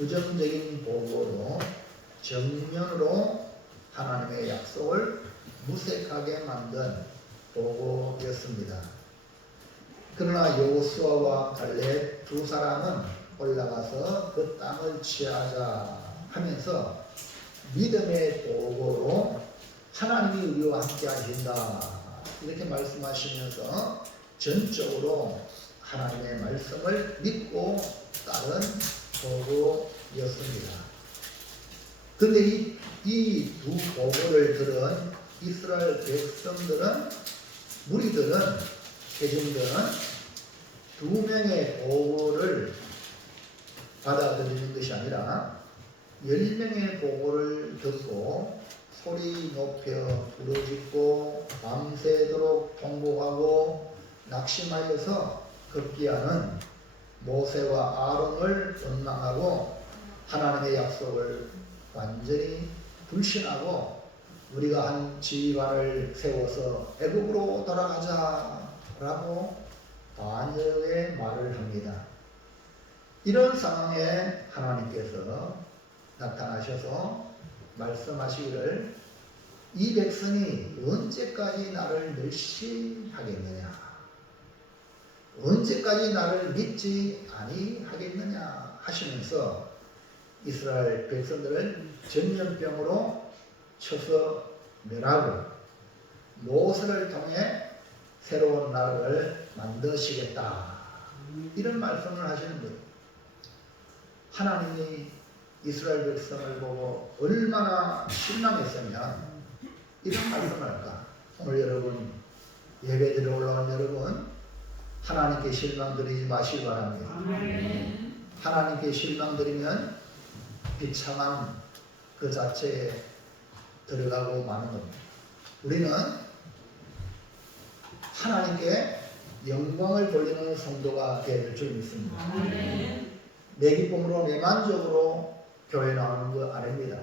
부정적인 보고로 정면으로 하나님의 약속을 무색하게 만든 보고였습니다. 그러나 여호수아와 갈렙 두 사람은 올라가서 그 땅을 취하자 하면서 믿음의 보고로 하나님이 우리와 함께 하신다 이렇게 말씀하시면서 전적으로 하나님의 말씀을 믿고 따른 보고였습니다. 그런데 이 두 보고를 들은 이스라엘 백성들은, 무리들은, 회중들은 두 명의 보고를 받아들이는 것이 아니라 10명의 보고를 듣고 소리 높여 부르짖고 밤새도록 통곡하고 낙심하여서 급기야는 모세와 아론을 원망하고 하나님의 약속을 완전히 불신하고 우리가 한 지휘관을 세워서 애국으로 돌아가자라고 반역의 말을 합니다. 이런 상황에 하나님께서 나타나셔서 말씀하시기를 이 백성이 언제까지 나를 멸시하겠느냐, 언제까지 나를 믿지 아니하겠느냐 하시면서 이스라엘 백성들을 전염병으로 쳐서 멸하고 모세를 통해 새로운 나라를 만드시겠다 이런 말씀을 하시는 거예요. 하나님이 이스라엘 백성을 보고 얼마나 실망했으면 이런 말씀을 할까? 오늘 여러분 예배드리러 올라온 여러분 하나님께 실망드리지 마시기 바랍니다. 하나님께 실망드리면 비참한 그 자체에 들어가고 마는 겁니다. 우리는 하나님께 영광을 돌리는 성도가 될 줄 믿습니다. 내 기쁨으로 내 만족으로 교회 나오는 거 아닙니다.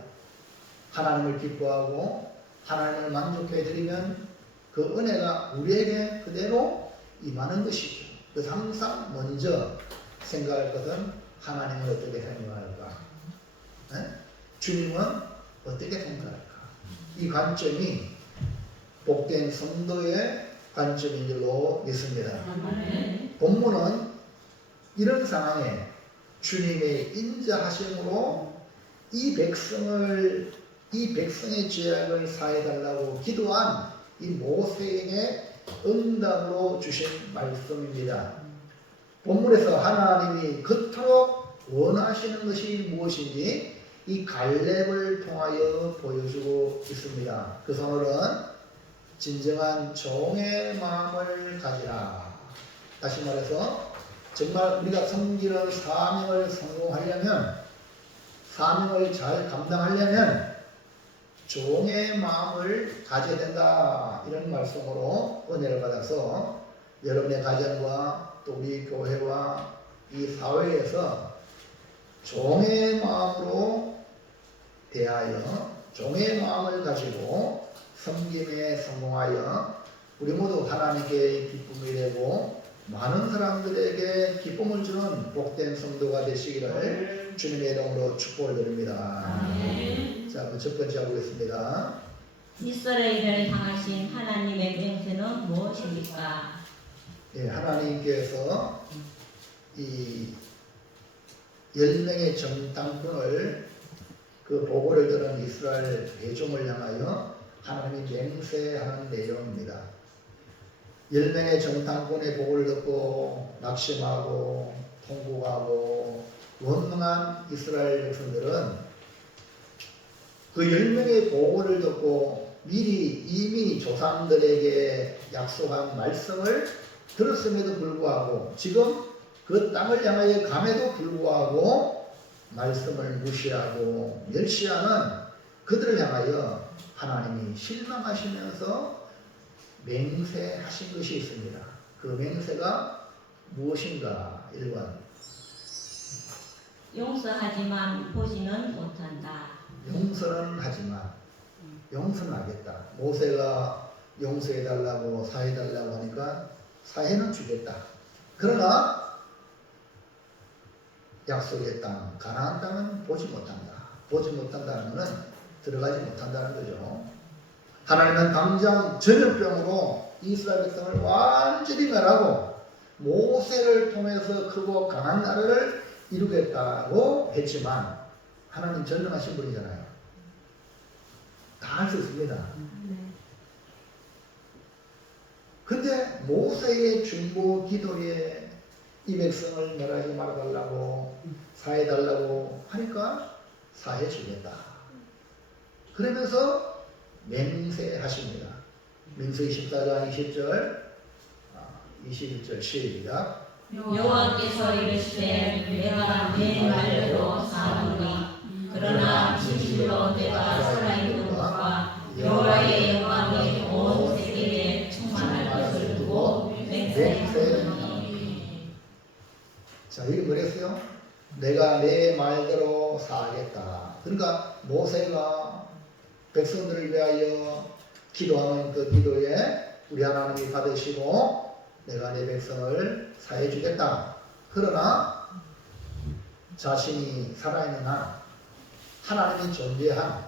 하나님을 기뻐하고 하나님을 만족해 드리면 그 은혜가 우리에게 그대로 임하는 것이죠. 그래서 항상 먼저 생각할 것은 하나님을 어떻게 생각할까? 네? 주님은 어떻게 생각할까? 이 관점이 복된 성도의 관점인 줄로 믿습니다. 본문은 이런 상황에 주님의 인자하심으로 이 백성의 죄악을 사해달라고 기도한 이 모세에게 응답으로 주신 말씀입니다. 본문에서 하나님이 그토록 원하시는 것이 무엇인지 이 갈렙을 통하여 보여주고 있습니다. 그 오늘은 진정한 종의 마음을 가지라. 다시 말해서 정말 우리가 섬기는 사명을 성공하려면, 사명을 잘 감당하려면 종의 마음을 가져야 된다 이런 말씀으로 은혜를 받아서 여러분의 가정과 또 우리 교회와 이 사회에서 종의 마음으로 대하여 종의 마음을 가지고 섬김에 성공하여 우리 모두 하나님께 기쁨이 되고 많은 사람들에게 기쁨을 주는 복된 성도가 되시기를 주님의 이름으로 축복을 드립니다. 자, 첫 번째 보겠습니다. 이스라엘을 향하신 하나님의 맹세는 무엇입니까? 예, 하나님께서 이 10명의 정탐꾼을 그 보고를 들은 이스라엘 회중을 향하여 하나님이 맹세하는 내용입니다. 10명의 정탐꾼의 보고를 듣고 낙심하고 통곡하고 원망한 이스라엘 백성들은 그 10명의 보고를 듣고 미리 이미 조상들에게 약속한 말씀을 들었음에도 불구하고 지금 그 땅을 향하여 감에도 불구하고 말씀을 무시하고 멸시하는 그들을 향하여 하나님이 실망하시면서 맹세하신 것이 있습니다. 그 맹세가 무엇인가? 1번 용서하지만 보지는 못한다. 용서는 하지만 용서는 하겠다. 모세가 용서해달라고 사해달라고 하니까 사해는 주겠다. 그러나 약속의 땅 가나안 땅은 보지 못한다. 보지 못한다는 것은 들어가지 못한다는 거죠. 하나님은 당장 전염병으로 이스라엘 백성을 완전히 멸하고 모세를 통해서 크고 강한 나라를 이루겠다고 했지만 하나님 전능하신 분이잖아요. 다 할 수 있습니다. 근데 모세의 중보 기도에 이 백성을 멸하지 말아달라고 사해달라고 하니까 사해 주겠다. 그러면서 맹세하십니다. 민수기 14장 20절 21절 시작. 여호와께서 이르시되 내가 내 말대로 사하노니 그러나 진실로 내가 살아있는 것과 여호와의 영광이 온 세계에 충만할 것을 두고 맹세하노니. 자, 여기 뭐랬어요? 내가 내 말대로 사하겠다. 그러니까 모세가 백성들을 위하여 기도하는 그 기도에 우리 하나님이 받으시고 내가 내 백성을 사해 주겠다. 그러나 자신이 살아있는 한 하나님이 존재한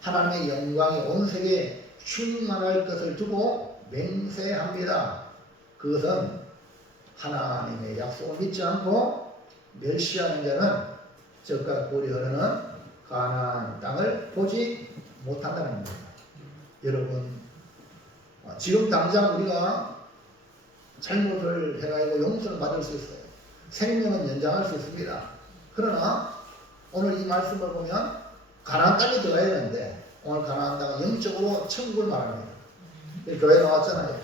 하나님의 영광이 온 세계에 충만할 것을 두고 맹세합니다. 그것은 하나님의 약속을 믿지 않고 멸시하는 자는 적과 꿀이 흐르는 가나안 땅을 보지 못한다는 겁니다. 여러분, 지금 당장 우리가 잘못을 해가지고 용서를 받을 수 있어요. 생명은 연장할 수 있습니다. 그러나 오늘 이 말씀을 보면 가나안 땅에 들어가야 되는데 오늘 가나안 땅은 영적으로 천국을 말합니다. 교회 나왔잖아요.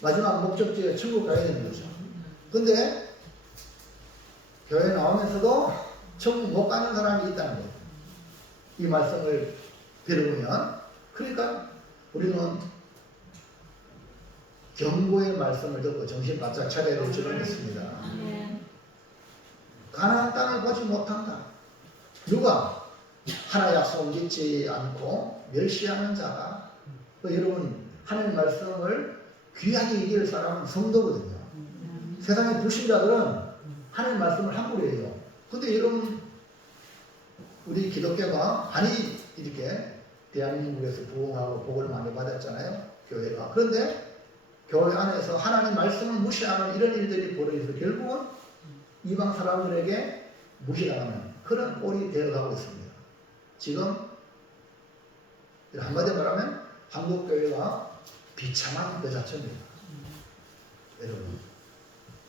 마지막 목적지에 천국 가야 되는 거죠. 근데 교회 나오면서도 천국 못 가는 사람이 있다는 거예요. 이 말씀을 들으면 그러니까 우리는 경고의 말씀을 듣고 정신 바짝 차려야 될 줄을 믿습니다. 가나안 땅을 보지 못한다. 누가? 하나의 약속을 믿지 않고 멸시하는 자가. 여러분, 하나님의 말씀을 귀하게 여길 사람은 성도거든요. 세상의 불신자들은 하나님의 말씀을 함부로 해요. 근데 여러분, 우리 기독교가 많이 이렇게 대한민국에서 부흥하고 복을 많이 받았잖아요. 교회가. 그런데 교회 안에서 하나님 말씀을 무시하는 이런 일들이 벌어져서 결국은 이방 사람들에게 무시당하는 그런 꼴이 되어가고 있습니다. 지금 한마디로 말하면 한국교회가 비참한 그 자체입니다. 여러분,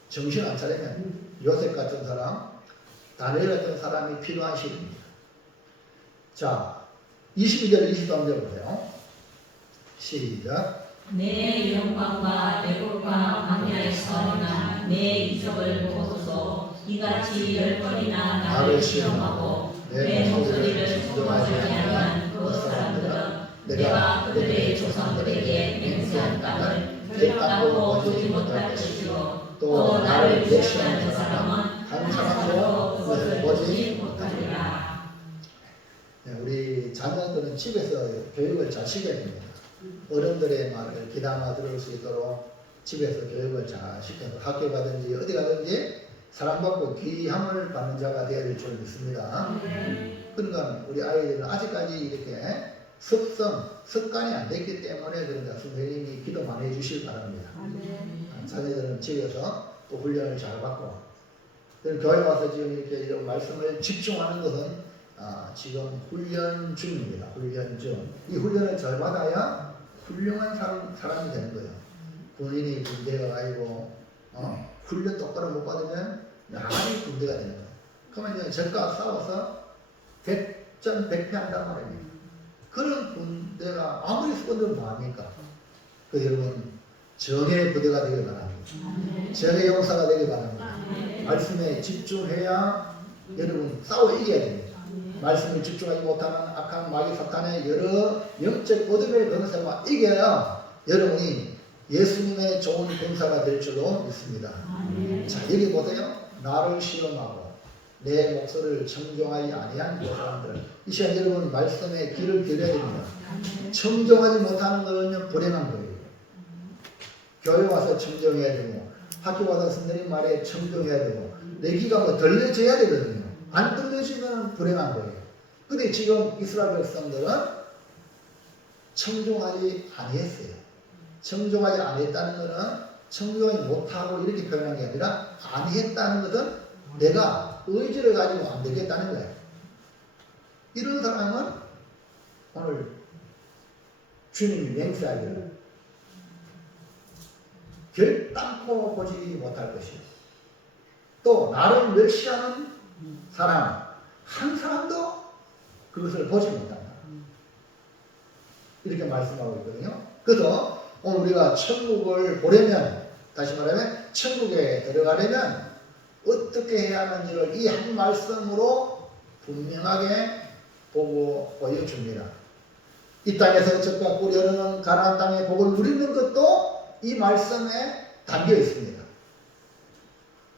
정신 안 차리면 요셉 같은 사람, 다니엘 같은 사람이 필요한 시기입니다. 자, 22절 23절 보세요. 시작. 내 영광과 애국과 광야에서 난 내 이적을 보고서 이같이 10번이나 나를 시험하고 내 목소리를 청정하지 아니한 그 사람들은 내가 그들의 조상들에게 맹세한 땅을 결단코 보지 못할 것이요 또 나를 멸시하는 사람은 한 사람도 그것을 보지 못하리라. 우리 자녀들은 집에서 교육을 잘 시켜야 됩니다. 어른들의 말을 귀담아 들을 수 있도록 집에서 교육을 잘 시켜서 학교 가든지 어디 가든지 사랑받고 귀함을 받는 자가 되어야 될 줄 믿습니다. 그러니까 우리 아이들은 아직까지 이렇게 습관이 안 됐기 때문에 그러니까 선생님이 기도 많이 해주실 바랍니다. 자녀들은 집에서 또 훈련을 잘 받고 교회 와서 지금 이렇게 이런 말씀을 집중하는 것은 지금 훈련 중입니다. 훈련 중. 이 훈련을 잘 받아야 훌륭한 사람이 되는 거예요. 본인이 군대가 아니고 훈련 똑바로 못 받으면 나만이 군대가 되는 거예요. 그러면 이제 적과 싸워서 100전 100패 한단 말입니다. 그런 군대가 아무리 수건들은 뭐합니까? 그 여러분 정의 부대가 되길 바랍니다. 정의 용사가 되길 바랍니다. 말씀에 집중해야 여러분 싸워 이겨야 됩니다. 말씀에 집중하지 못하는 악한 마귀 사탄의 여러 영적 어둠의 권세와 이겨야 여러분이 예수님의 좋은 군사가 될 줄로 믿습니다. 자, 여기 보세요. 나를 시험하고 내 목소리를 청종하지 아니한 그 사람들. 이 시간 여러분 말씀에 귀를 기울여야 됩니다. 청종하지 못하는 것은 불행한 거예요. 교회 와서 청종해야 되고 학교 와서 선생님 말에 청종해야 되고 내기가 뭐 들려져야 되거든요. 안 들려지면 불행한 거예요. 근데 지금 이스라엘 백성들은 청종하지 아니했어요. 청종하지 아니했다는 것은 청종하지 못하고 이렇게 표현한 게 아니라 아니했다는 것은 내가 의지를 가지고 안 되겠다는 거예요. 이런 사람은 오늘 주님이 맹세하기를 결단코 보지 못할 것이요. 또 나를 멸시하는 사람 한 사람도 그것을 보지 못한다. 이렇게 말씀하고 있거든요. 그래서 오늘 우리가 천국을 보려면, 다시 말하면 천국에 들어가려면 어떻게 해야 하는지를 이 한 말씀으로 분명하게 보고 보여줍니다. 이 땅에서 적과 꿀이 흐르는 가나안 땅의 복을 누리는 것도 이 말씀에 담겨 있습니다.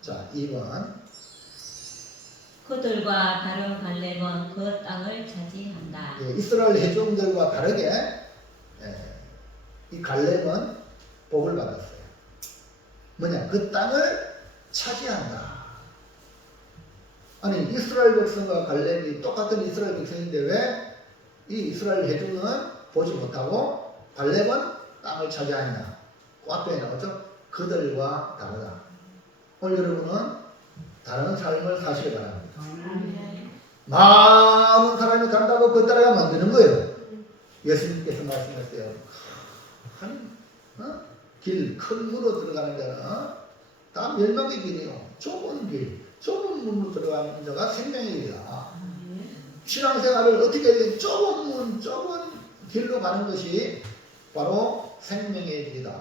자, 2번. 그들과 다른 갈렙은 그 땅을 차지한다. 예, 이스라엘 회중들과 다르게 이 갈렙은 복을 받았어요. 뭐냐? 그 땅을 차지한다. 아니, 이스라엘 백성과 갈렙이 똑같은 이스라엘 백성인데 왜 이 이스라엘 회중은 보지 못하고 갈렙은 땅을 차지한다. 그 앞에 나오죠? 그들과 다르다. 오늘 여러분은 다른 삶을 사시기 바랍니다. 많은 사람이 간다고 그 따라가면 안 되는 거예요. 예수님께서 말씀하셨어요. 길, 큰 문으로 들어가는 자는 다 멸망의 길이요. 좁은 길, 좁은 문으로 들어가는 자가 생명의 길이다. 신앙생활을 어떻게 해야 돼? 좁은 문, 좁은 길로 가는 것이 바로 생명의 길이다.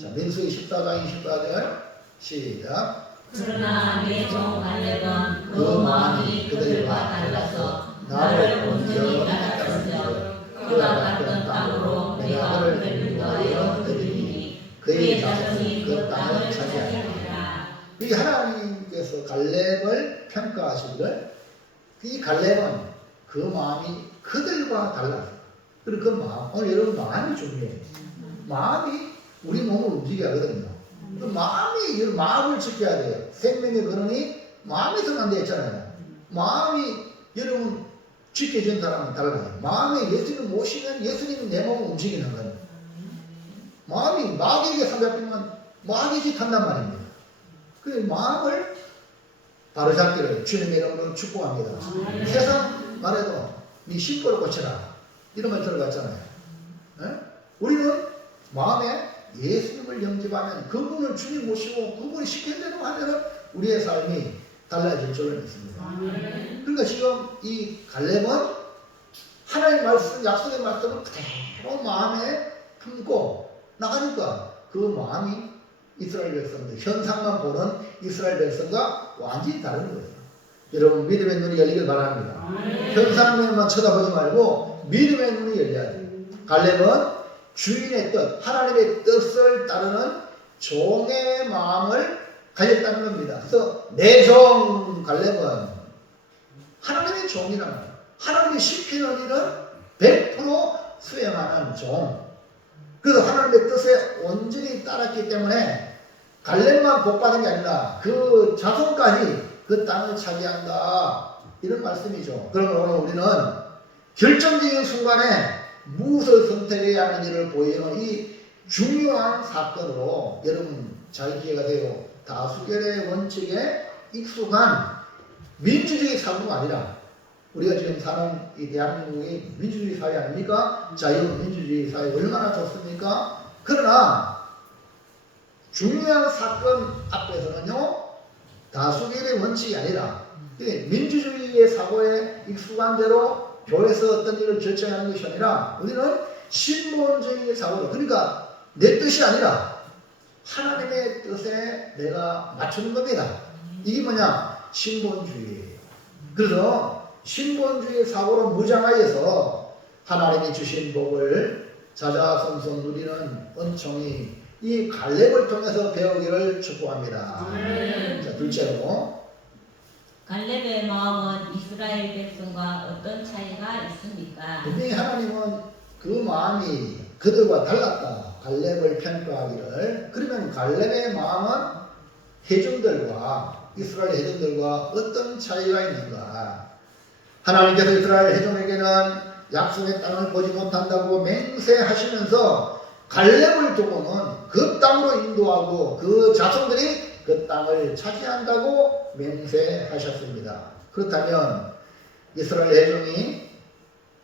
자, 민수기 14장 24절 시작. 그러나 내 종 갈렙은 그 마음이 그들과 달라서 나를 온전히 따랐으며 그가 갔던 땅으로 내가 그를 인도하여 드리니 그의 자손이 그 땅을 차지하리라. 이 하나님께서 갈렙을 평가하시기를 이 갈렙은 그 마음이 그들과 달라서 그리고 그 마음, 오늘 여러분 마음이 중요해요. 마음이 우리 몸을 움직여야 하거든요. 그 마음을 지켜야 돼요. 생명의 근원이 마음에서 난다 했잖아요. 마음이 여러분 지켜진 사람은 달라요. 마음에 예수님 모시면 예수님이 내 몸을 움직이는 거예요. 마음이 마귀에게 삼잡히면 마귀 짓한단 말입니다. 그 마음을 바로잡기를 주님의 이름으로 축복합니다. 세상 말해도 네 심보를 고쳐라 이런 말 들어봤잖아요. 우리는 마음에 예수님을 영접하면 그분을 주님 모시고 그분이 시킨 대로 하면 우리의 삶이 달라질 줄을 믿습니다. 그러니까 지금 이 갈렙은 하나님의 말씀, 약속의 말씀을 그대로 마음에 품고 나가니까 그 마음이 이스라엘 백성들, 현상만 보는 이스라엘 백성과 완전히 다른 거예요. 여러분 믿음의 눈이 열리길 바랍니다. 현상만만 쳐다보지 말고 믿음의 눈이 열려야 돼요. 갈렙은 주인의 뜻, 하나님의 뜻을 따르는 종의 마음을 가졌다는 겁니다. 그래서 내 종 갈렙은 하나님의 종이라는 거예요. 하나님이 시키는 일은 100% 수행하는 종. 그래서 하나님의 뜻에 온전히 따랐기 때문에 갈렙만 복받은 게 아니라 그 자손까지 그 땅을 차지한다. 이런 말씀이죠. 그러면 오늘 우리는 결정적인 순간에 무엇을 선택해야 하는지를 보이는 이 중요한 사건으로 여러분 잘 기회가 돼요. 다수결의 원칙에 익숙한 민주주의 사고가 아니라 우리가 지금 사는 이 대한민국이 민주주의 사회 아닙니까? 자유민주주의 사회 얼마나 좋습니까? 그러나 중요한 사건 앞에서는요 다수결의 원칙이 아니라 민주주의의 사고에 익숙한 대로 교회에서 어떤 일을 결정하는 것이 아니라 우리는 신본주의의 사고로, 그러니까 내 뜻이 아니라 하나님의 뜻에 내가 맞추는 겁니다. 이게 뭐냐? 신본주의예요. 그래서 신본주의 사고로 무장하여서 하나님이 주신 복을 자자손손 누리는 은총이 이 갈렙을 통해서 배우기를 축복합니다. 자, 둘째로 갈렙의 마음은 이스라엘 백성과 어떤 차이가 있습니까? 분명히 하나님은 그 마음이 그들과 달랐다. 갈렙을 평가하기를. 그러면 갈렙의 마음은 회중들과 이스라엘 회중들과 어떤 차이가 있는가? 하나님께서 이스라엘 회중에게는 약속의 땅을 보지 못한다고 맹세하시면서 갈렙을 두고는 그 땅으로 인도하고 그 자손들이 그 땅을 차지한다고 맹세하셨습니다. 그렇다면 이스라엘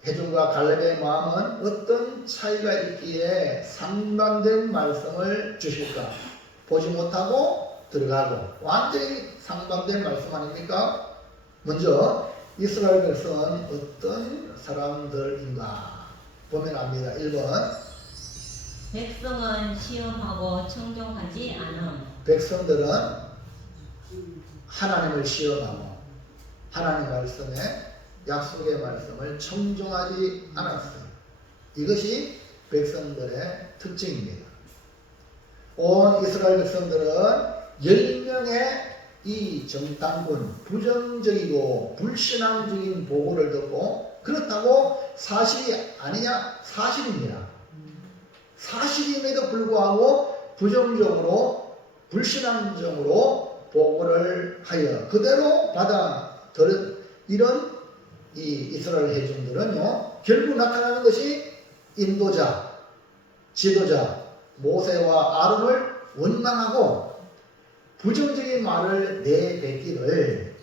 회중과 갈렙의 마음은 어떤 차이가 있기에 상반된 말씀을 주실까? 보지 못하고 들어가고 완전히 상반된 말씀 아닙니까? 먼저 이스라엘 백성은 어떤 사람들인가 보면 압니다. 1번 백성은 시험하고 청종하지 않음. 백성들은 하나님을 시험하고 하나님 말씀에 약속의 말씀을 청종하지 않았어요. 이것이 백성들의 특징입니다. 온 이스라엘 백성들은 10명의 이 정탐꾼 부정적이고 불신앙적인 보고를 듣고 그렇다고 사실이 아니냐? 사실입니다. 사실임에도 불구하고 부정적으로 불신앙적으로 보고를 하여 그대로 받아들은 이런 이 이스라엘 회중들은요 결국 나타나는 것이 인도자, 지도자 모세와 아론을 원망하고 부정적인 말을 내뱉기를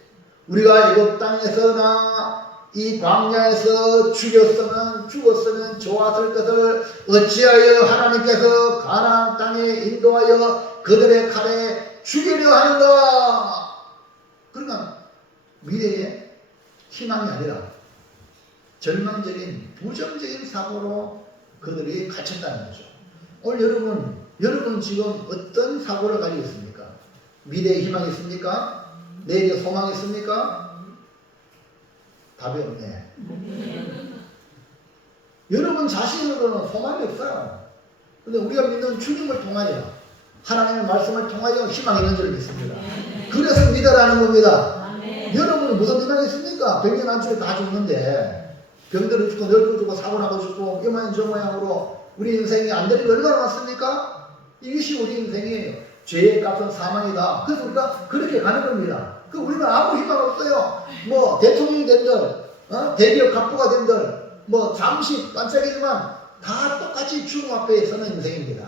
우리가 애굽 땅에서나 이 광야에서 죽었으면 좋았을 것을 어찌하여 하나님께서 가나안 땅에 인도하여 그들의 칼에 죽이려 하는가? 그러니까 미래에 희망이 아니라 절망적인 부정적인 사고로 그들이 갇혔다는 거죠. 오늘 여러분 지금 어떤 사고를 가지고 있습니까? 미래에 희망이 있습니까? 내일에 소망이 있습니까? 답이 없네. 여러분 자신으로는 소망이 없어요. 근데 우리가 믿는 주님을 통하여 하나님의 말씀을 통하여 희망이 있는 줄 믿습니다. 그래서 믿으라는 겁니다. 여러분은 무슨 희망이 있습니까? 병이 안 죽고 다 죽는데 병들어 죽고 늙어 죽고 사고나고 죽고 이 모양 저 모양으로 우리 인생이 안 되는 게 얼마나 많습니까? 이것이 우리 인생이에요. 죄의 값은 사망이다. 그래서 우리가 그렇게 가는 겁니다. 우리는 아무 희망 없어요. 뭐 대통령이 된들, 대기업 갑부가 된들, 뭐 잠시 반짝이지만 다 똑같이 죽음 앞에 서는 인생입니다.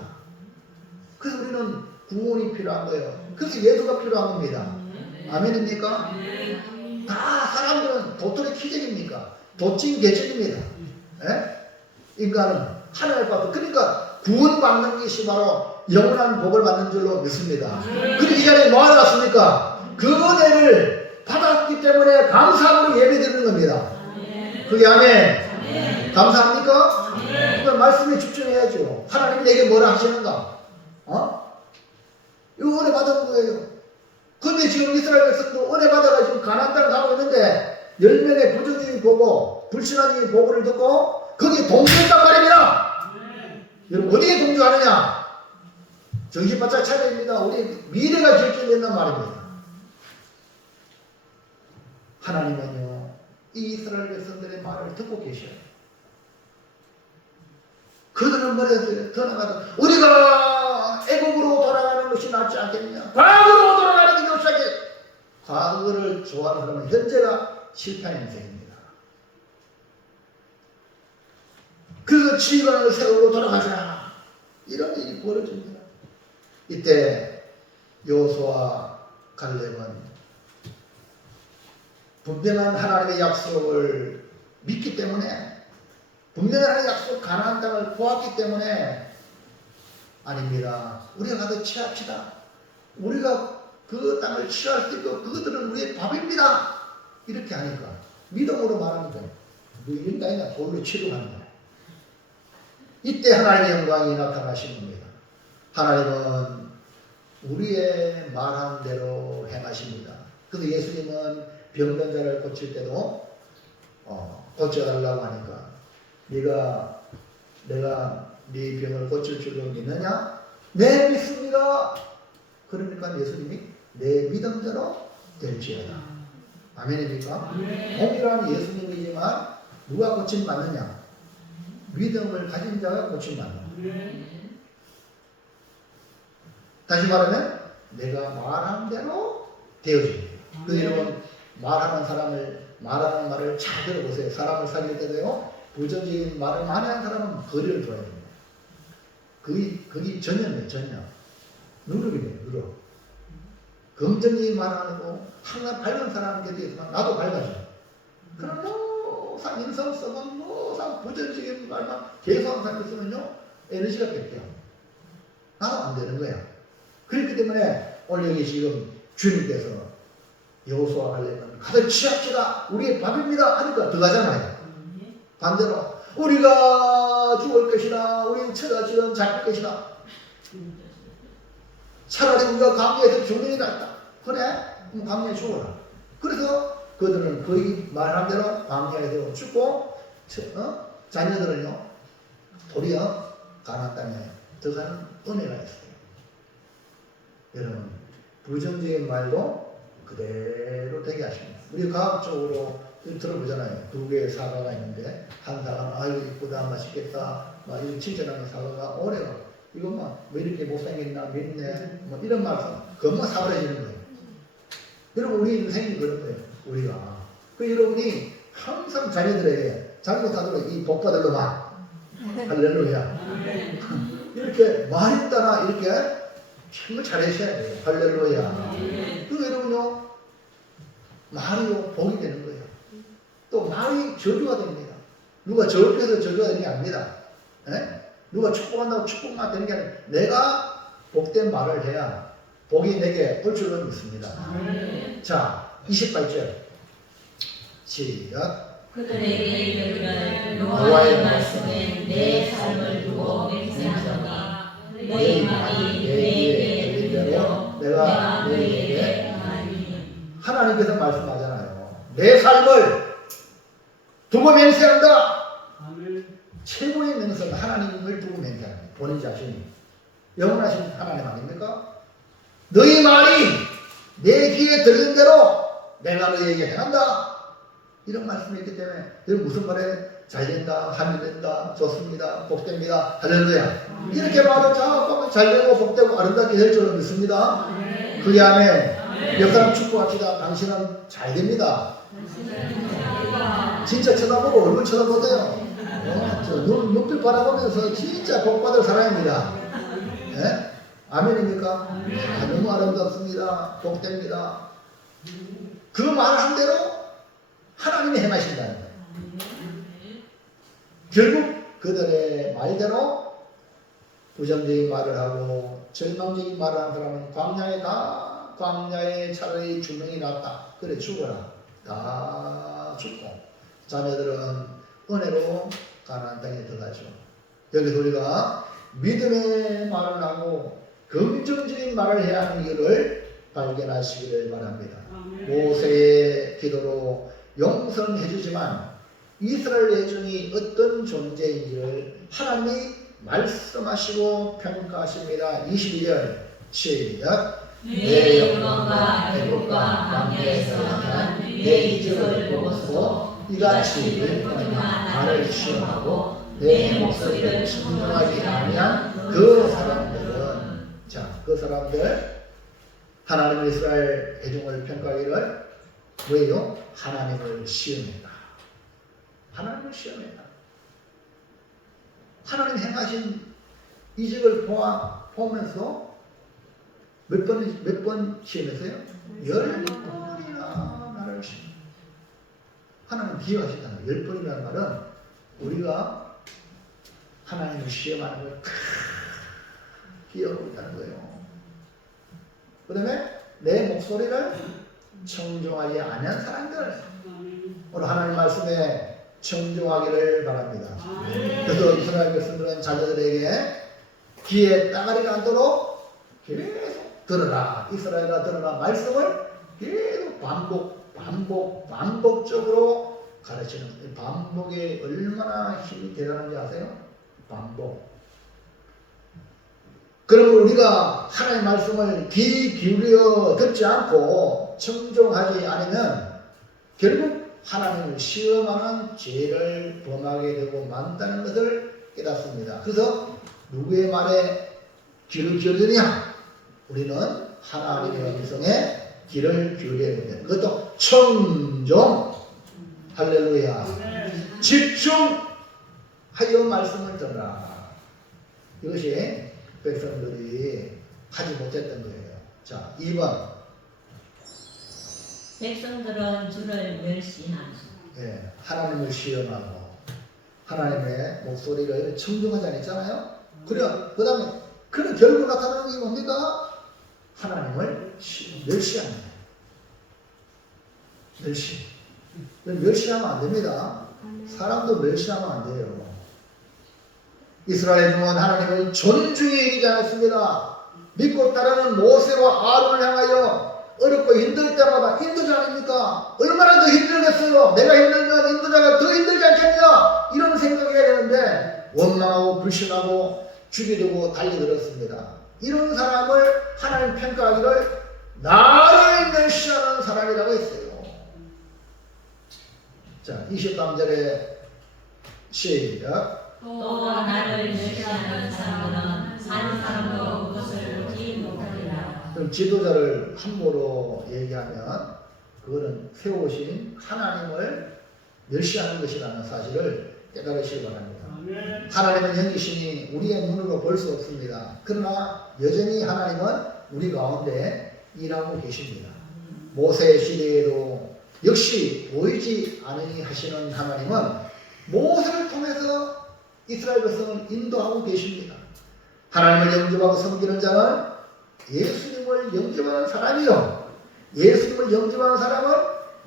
그래서 우리는 구원이 필요한 거예요. 그래서 예수가 필요한 겁니다. 아멘입니까? 다 사람들은 도토리 키재기입니까? 도찐 개척입니다. 인간은 하나님 앞에 그러니까 구원받는 것이 바로 영원한 복을 받는 줄로 믿습니다. 그리고 이 자리에 뭐 하러 왔습니까? 그 은혜를 받았기 때문에 감사함으로 예배드리는 겁니다. 그게 아멘. 감사합니까? 그러니까 말씀에 집중해야죠. 하나님이 내게 뭐라 하시는가? 이거 은혜 받은 거예요. 근데 지금 이스라엘 백성도 은혜 받아가지고 가나안 땅을 가고 있는데 10명의 부정적인 보고 불신앙적인 보고를 듣고 거기에 동조했단 말입니다. 여러분 어디에 동조하느냐? 정신 바짝 차려야 됩니다. 우리 미래가 결정된단 말입니다. 하나님은요 이 이스라엘 백성들의 말을 듣고 계셔요. 그들은 뭐랬어요? 더 나가서 우리가 애국으로 돌아가는 것이 낫지 않겠느냐? 과거로 돌아가는 게 낫지 않겠느냐? 과거를 좋아하는 사람은 현재가 실패한 인생입니다. 그래서 지휘관을 세우고 돌아가자. 이런 일이 벌어집니다. 이때 여호수아와 갈렙은 분명한 하나님의 약속을 믿기 때문에 분명한 하나님의 약속 가나안 땅을 보았기 때문에 아닙니다. 우리가 가서 취합시다. 우리가 그 땅을 취할 수 있고 그것들은 우리의 밥입니다. 이렇게 하니까 믿음으로 말하는 거예요. 이런 땅이나 돌로 취급하는 거예요. 이때 하나님의 영광이 나타나신 겁니다. 하나님은 우리의 말한 대로 행하십니다. 그래서 예수님은 병든 자를 고칠 때도 고쳐달라고 하니까 내가 네 병을 고칠 줄로 믿느냐? 네 믿습니다. 그러니까 예수님이 내 믿음대로 될지어다. 아멘입니까? 동일한 예수님이지만 누가 고침 받느냐? 믿음을 가진 자가 고침 받는다. 다시 말하면 내가 말한 대로 되어집니다. 그 여러분 말하는 말을 잘 들어보세요. 사람을 사귈 때도요. 부정적인 말을 많이 하는 사람은 거리를 둬야 됩니다. 그게 전염이에요. 전염. 누룩이에요. 누룩. 긍정적인 말하고 항상 밝은 사람 곁에 나도 밝아져. 그럼 뭐상 인성 쓰면 뭐상 부정적인 말만 계속하는 사람이 있으면요. 에너지가 뺏겨. 나도 안 되는 거야. 그렇기 때문에 오늘 여기 지금 주님께서 여호수아 하려면 가장 취약지다 우리의 밥입니다 하니까 들어가잖아요. 반대로 우리가 죽을 것이나 우리는 처자지는 잡힐 것이나 차라리 우리가 광야에서 죽는 게 낫다. 그래? 그럼 광야에 죽어라. 그래서 그들은 거의 말한 대로 광야에서 죽고 자녀들은요 도리어 가나안 땅에 들어가는 은혜가 있어요. 여러분 부정적인 말도 그대로 되게 하십니다. 우리 과학적으로 들어보잖아요. 두 개의 사과가 있는데 한 사과는 아이고 이쁘다 맛있겠다 막 이런 칭찬하는 사과가 오래가 이거 왜 이렇게 못생겼나 맵네 뭐 이런 말씀 그것만 사버려지는 거예요. 여러분 우리 인생이 그런 거예요. 우리가 여러분이 항상 자녀들에게 잘못하도록 이 복받들로만 할렐루야 이렇게 말에 따라 이렇게 정말 잘하셔야 돼요. 할렐루야. 그 여러분요 말이요 복이 되는 거예요. 또 말이 저주가 됩니다. 누가 저주해서 저주가 되는 게 아닙니다. 에? 누가 축복한다고 축복만 되는 게 아니라 내가 복된 말을 해야 복이 내게 올 줄은 믿습니다. 자 28절 시작. 그들에게 이르기를 여호와의 말씀에 내 삶을 두고 맹세하노니 너희 말이 내게 들린 대로 내가 너희에게 하나니. 하나님께서 말씀하잖아요. 내 삶을 두고 맹세한다. 최고의 맹세는 하나님을 두고 맹세합니다. 본인 자신이 영원하신 하나님 아닙니까? 너희 말이 내 귀에 들린 대로 내가 너희에게 행한다. 이런 말씀이 있기 때문에 여러분 무슨 말에 잘 된다, 하면 된다, 좋습니다, 복됩니다, 할렐루야. 이렇게 말을 자꾸 잘 되고 복되고 아름답게 될 줄로 믿습니다. 그게 안에 역사람 축복합시다. 당신은 잘 됩니다. 진짜 쳐다보고 얼굴 쳐다보세요. 눈빛 바라보면서 진짜 복받을 사람입니다. 네? 아멘입니까? 너무 아름답습니다. 복됩니다. 그 말한 대로 하나님이 행하신다는 거예요. 결국 그들의 말대로 부정적인 말을 하고 절망적인 말을 하는 사람은 광야에 차라리 죽는 게 낫다. 그래 죽어라. 다 죽고 자녀들은 은혜로 가나안 땅에 들어가죠. 여기서 우리가 믿음의 말을 하고 긍정적인 말을 해야 하는 이유를 발견하시기를 바랍니다. 모세의 기도로 용서해 주지만 이스라엘 대중이 어떤 존재인지를 하나님이 말씀하시고 평가하십니다. 22절 시작. 내 영광과 애국과 광야에서 난 내 이적을 보고서 이같이 일꾼이나 나를 시험하고 내 목소리를 청정하지 아니한 그 사람들은 그 사람들 하나님은 이스라엘 대중을 평가하기를 왜요? 하나님을 시험했다. 하나님을 시험했다. 하나님 행하신 이적을 보면서 몇 번 시험했어요? 10번이나 나를 시험. 하나님 기억하시잖아요. 10번이라는 말은 우리가 하나님을 시험하는 걸 기억하고 있다는 거예요. 그 다음에 내 목소리를 청종하지 않은 사람들 오늘 하나님 말씀에 청종하기를 바랍니다. 그래서 이스라엘 백성들은 자녀들에게 귀에 따가리가 않도록 계속 들어라. 이스라엘아 들어라. 말씀을 계속 반복적으로 가르치는 이 반복이 얼마나 힘이 대단한지 아세요? 반복. 그러면 우리가 하나님의 말씀을 귀 기울여 듣지 않고 청종하지 않으면 결국 하나님을 시험하는 죄를 범하게 되고 만다는 것을 깨닫습니다. 그래서 누구의 말에 귀를 기울이느냐? 우리는 하나님의 음성에 귀를 기울여야 됩니다. 그것도 청종. 할렐루야. 집중하여 말씀을 들어라. 이것이 백성들이 하지 못했던 거예요. 자, 2번. 백성들은 주를 멸시하며 예, 하나님을 시험하고 하나님의 목소리를 청중하지 않았잖아요. 그래, 그 다음에 그런 결과 나타나는 게 뭡니까? 하나님을 멸시하는 거예요. 멸시하면 안 됩니다. 사람도 멸시하면 안 돼요. 이스라엘 중은 하나님을 존중히 여기지 않았습니다. 믿고 따르는 모세와 아론을 향하여 어렵고 힘들 때마다 인도자 아닙니까? 얼마나 더 힘들겠어요. 내가 힘들면 인도자가 더 힘들지 않겠냐? 이런 생각이 해야 되는데 원망하고 불신하고 죽이려고 달려들었습니다. 이런 사람을 하나님 평가하기를 나를 멸시하는 사람이라고 했어요. 자, 23절에 시작. 또 나를 멸시하는 사람들은 산 사람도 그것을 보지 못하리라. 그럼 지도자를 함부로 얘기하면 그거는 세우신 하나님을 멸시하는 것이라는 사실을 깨달으시기 바랍니다. 하나님은 영이시니 우리의 눈으로 볼 수 없습니다. 그러나 여전히 하나님은 우리 가운데 일하고 계십니다. 모세 시대에도 역시 보이지 않으니 하시는 하나님은 모세를 통해서 이스라엘 백성을 인도하고 계십니다. 하나님을 영접하고 섬기는 자는 예수님을 영접하는 사람이요. 예수님을 영접하는 사람은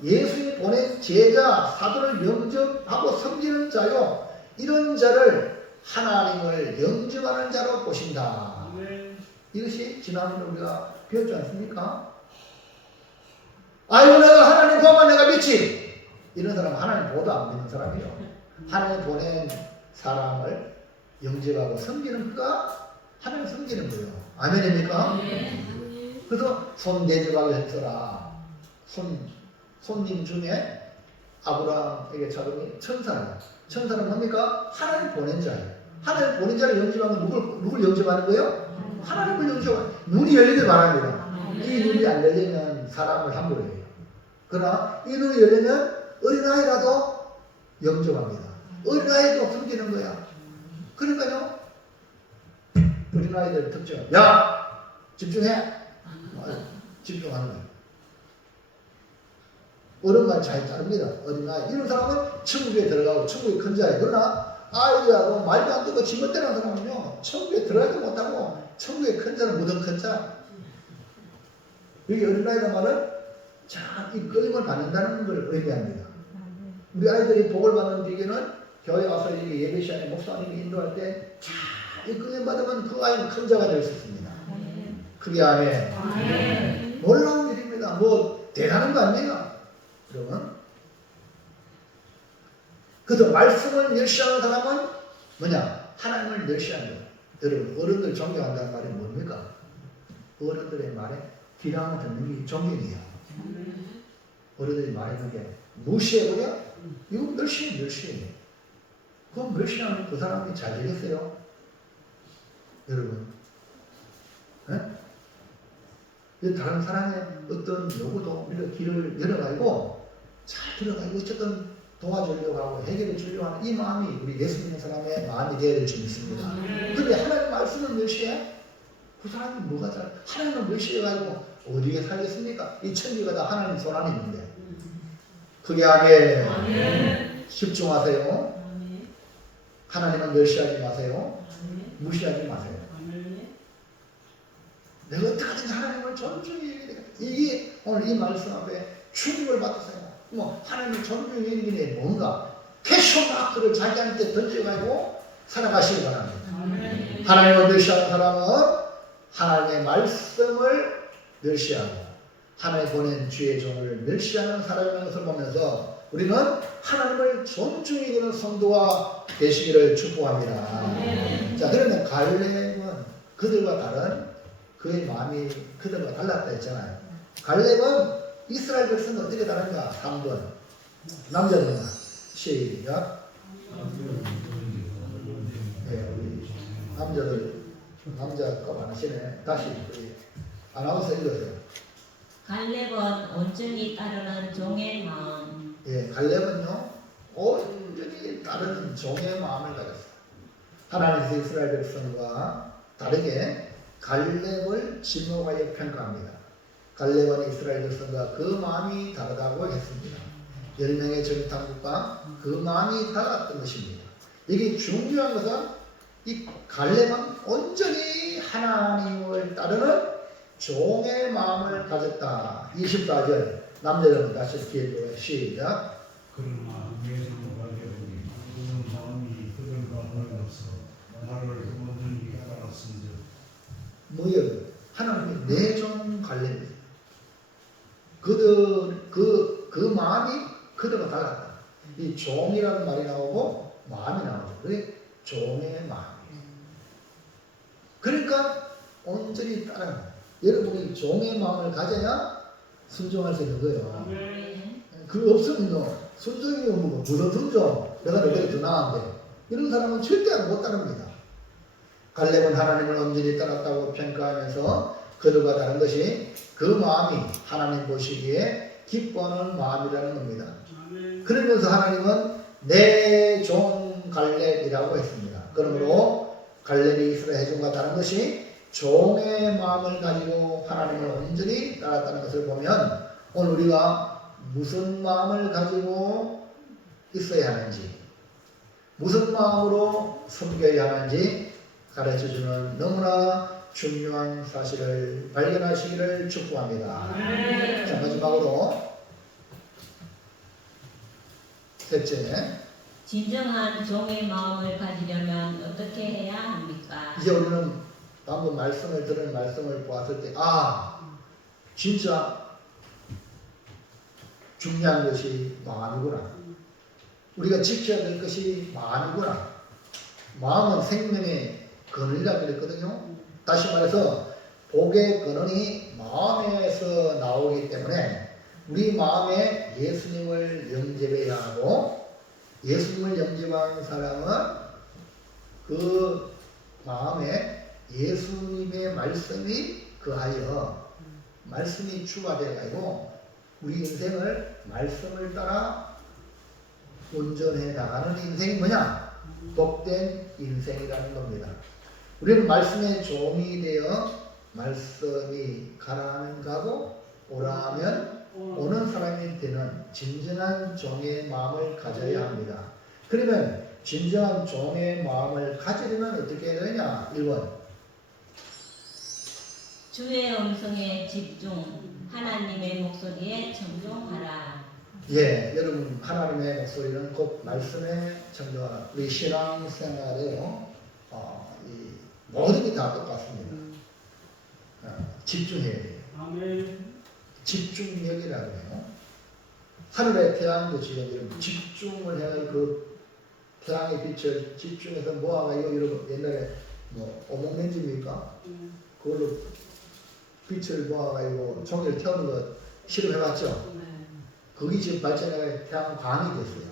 예수님이 보낸 제자, 사도를 영접하고 섬기는 자요. 이런 자를 하나님을 영접하는 자로 보신다. 이것이 지난번에 우리가 배웠지 않습니까? 아이고 내가 하나님 보면 내가 믿지. 이런 사람은 하나님 보도 안 믿는 사람이요. 하나님 보낸 사람을 영접하고 섬기는 그가 하나님 섬기는 거예요. 아멘입니까? 그래서 손 대접하게 했더라. 손님 중에 아브라함에게 자동이 천사예요. 천사는 뭡니까? 하나님 보낸 자예요. 하나님 보낸 자를 영접하면 누굴 영접하는 거예요? 하나님을 영접하는. 눈이 열리길 바랍니다. 이 눈이 안 열리면 사람을 함부로 해요. 그러나 이 눈이 열리면 어린아이라도 영접합니다. 어린아이도 섬기는 거야. 그러니까요, 어린아이들 특징, 야! 집중해! 집중하는 거예요. 어른 말 잘 따릅니다. 어린아이. 이런 사람은 천국에 들어가고 천국에 큰 자예요. 그러나 아이들하고 말도 안 듣고 지멋대로하는 사람은요, 천국에 들어가지도 못하고 천국에 큰 자는 무덤 큰 자. 여기 어린아이란 말은 자, 이 끌림을 받는다는 걸 의미합니다. 우리 아이들이 복을 받는 비결은 교회 와서 이렇게 예배 시간에 목사님이 인도할 때 자, 이 끌림 받으면 그 아이는 큰 자가 될 수 있습니다. 그게 아멘. 놀라운 일입니다. 뭐 대단한 거 아니에요. 그러면 그래서 말씀을 멸시하는 사람은 뭐냐? 하나님을 멸시하는 거예요. 여러분 어른들 존경한다는 말이 뭡니까? 어른들의 말에 귀담아 듣는 게 존경이에요. 어른들이 말하는 게 무시해버려? 이건 멸시해요. 그건 멸시하면 그 사람이 잘 되겠어요? 여러분, 네? 다른 사람의 어떤 요구도 우리가 길을 열어가지고 잘 들어가지고 어쨌든 도와주려고 하고 해결해 주려고 하는 이 마음이 우리 예수 믿는 사람의 마음이 되어야 될 줄 믿습니다. 그런데 하나님 말씀을 멸시해? 그 사람이 뭐가 잘 하나님을 멸시해가지고 어디에 살겠습니까? 이 천지가 다 하나님 손 안에 있는데. 그게 아멘. 집중하세요. 하나님을 멸시하지 마세요. 무시하지 마세요. 내가 어떻게든지 하나님을 존중해야 되겠다. 이게 오늘 이 말씀 앞에 충격을 받으세요. 뭐 하나님을 존중해야 되는 게 뭔가 캐셔마크를 자기한테 던져가지고 살아가시기 바랍니다. 하나님을 멸시하는 사람은 하나님의 말씀을 멸시하고 하나님 보낸 주의 종을 멸시하는 사람이라는 것을 보면서 우리는 하나님을 존중히 여기는 성도가 되시기를 축복합니다. 자, 그러면 갈렙은 그들과 다른 그의 마음이 그들과 달랐다 했잖아요. 갈렙은 이스라엘 백성은 어떻게 다른가? 3번 남자들만 시작. 네, 우리 남자들 남자 거 많으시네. 다시 우리 아나운서 읽으세요. 갈렙은 온전히 따르는 종의 마음. 예, 갈렙은요 온전히 따르는 종의 마음을 가졌어요. 하나님께서 이스라엘 백성과 다르게 갈렙을 지목하여 평가합니다. 갈렙은 이스라엘 백성과 그 마음이 다르다고 했습니다. 10명의 정탐국과 그 마음이 달랐던 것입니다. 이게 중요한 것은 이 갈렙은 온전히 하나님을 따르는 종의 마음을 가졌다. 24절 남자 여러분 다시 기억해 시작. 그러나 내종 갈렙은 그 마음이 그들과 달라서 나를 온전히 따랐은즉 뭐예요? 하나님의 내종 갈렙이 그 마음이 그들과 달랐다. 이 종이라는 말이 나오고 마음이 나오고 그게 종의 마음이에요. 그러니까 온전히 따르는 거예요. 여러분이 종의 마음을 가져야 순종할 수 있는 거예요. 그 없으면 순종이 뭐고 무슨 순종? 내가 너희들 더 나은데 이런 사람은 절대 못 따릅니다. 갈렙은 하나님을 온전히 따랐다고 평가하면서 그들과 다른 것이 그 마음이 하나님 보시기에 기뻐하는 마음이라는 겁니다. 그러면서 하나님은 내 종 갈렙이라고 했습니다. 그러므로 갈렙이 이스라엘 회중과 다른 것이 종의 마음을 가지고 하나님을 온전히 따랐다는 것을 보면 오늘 우리가 무슨 마음을 가지고 있어야 하는지 무슨 마음으로 섬겨야 하는지 가르쳐주는 너무나 중요한 사실을 발견하시기를 축복합니다. 자, 마지막으로 셋째, 진정한 종의 마음을 가지려면 어떻게 해야 합니까? 이제 우리는 방금 말씀을 들은 말씀을 보았을 때 진짜 중요한 것이 마음이구나. 우리가 지켜야 될 것이 마음이구나. 마음은 생명의 근원이라고 그랬거든요. 다시 말해서 복의 근원이 마음에서 나오기 때문에 우리 마음에 예수님을 영접해야 하고 예수님을 영접한 사람은 그 마음에 예수님의 말씀이 거하여 말씀이 추가되어 가지고 우리 인생을 말씀을 따라 운전해 나가는 인생이 뭐냐? 복된 인생이라는 겁니다. 우리는 말씀의 종이 되어 말씀이 가라하면 가고 오라 하면 오는 사람이 되는 진정한 종의 마음을 가져야 합니다. 그러면 진정한 종의 마음을 가지려면 어떻게 해야 되냐? 1번 주의 음성에 집중, 하나님의 목소리에 청종하라. 예, 여러분 하나님의 목소리는 곧 말씀에 청종하라. 우리 신앙생활에요 이 모든 게 다 똑같습니다. 집중해야 돼요. 집중력이라고 해요. 하늘의 태양도 지금 집중을 해야 그 태양의 빛을 집중해서 모아가지고 이러고 옛날에 뭐 오목렌즈입니까? 그걸로 빛을 모아가지고 종이를 태우는 거 실험해봤죠? 거기 지금 발전해가 태양광이 됐어요.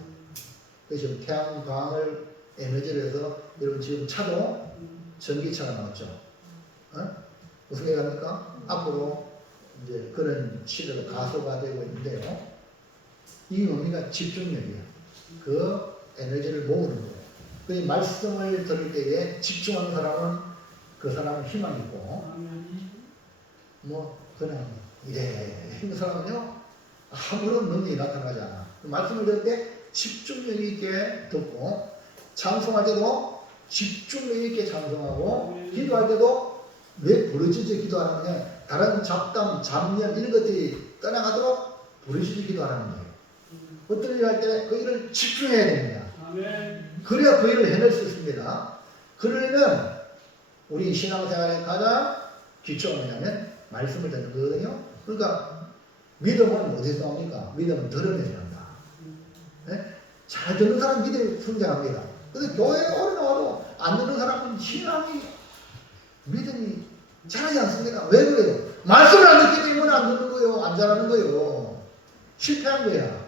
그래서 지금 태양광을 에너지를 해서 여러분 지금 차도 전기차가 나왔죠? 무슨 얘기 합니까? 앞으로 이제 그런 시대가 가소가 되고 있는데요. 이 의미가 집중력이에요. 그 에너지를 모으는 거예요. 그 말씀을 들을 때에 집중하는 사람은 그 사람은 희망이 있고 뭐 그냥 이래 힘든 사람은요 아무런 능력이 나타나지 않아. 말씀을 들을 때 집중력 있게 듣고 찬송할 때도 집중력 있게 찬송하고 기도할 때도 왜 부르짖어 기도하느냐 다른 잡담, 잡념 이런 것들이 떠나가도록 부르짖어 기도하는 거예요. 어떤 일을 할 때 그 일을 집중해야 됩니다. 그래야 그 일을 해낼 수 있습니다. 그러려면 우리 신앙생활의 가장 기초가 뭐냐면 말씀을 듣는 거거든요. 그러니까 믿음은 어디서 나옵니까? 믿음은 들으면서 난다. 네? 잘 듣는 사람 믿음이 성장합니다. 근데 교회에 오래 나와도 안 듣는 사람은 신앙이 믿음이 잘하지 않습니다. 왜 그래요? 말씀을 안 듣기 때문에 안 듣는 거예요. 안 잘하는 거예요. 실패한 거야.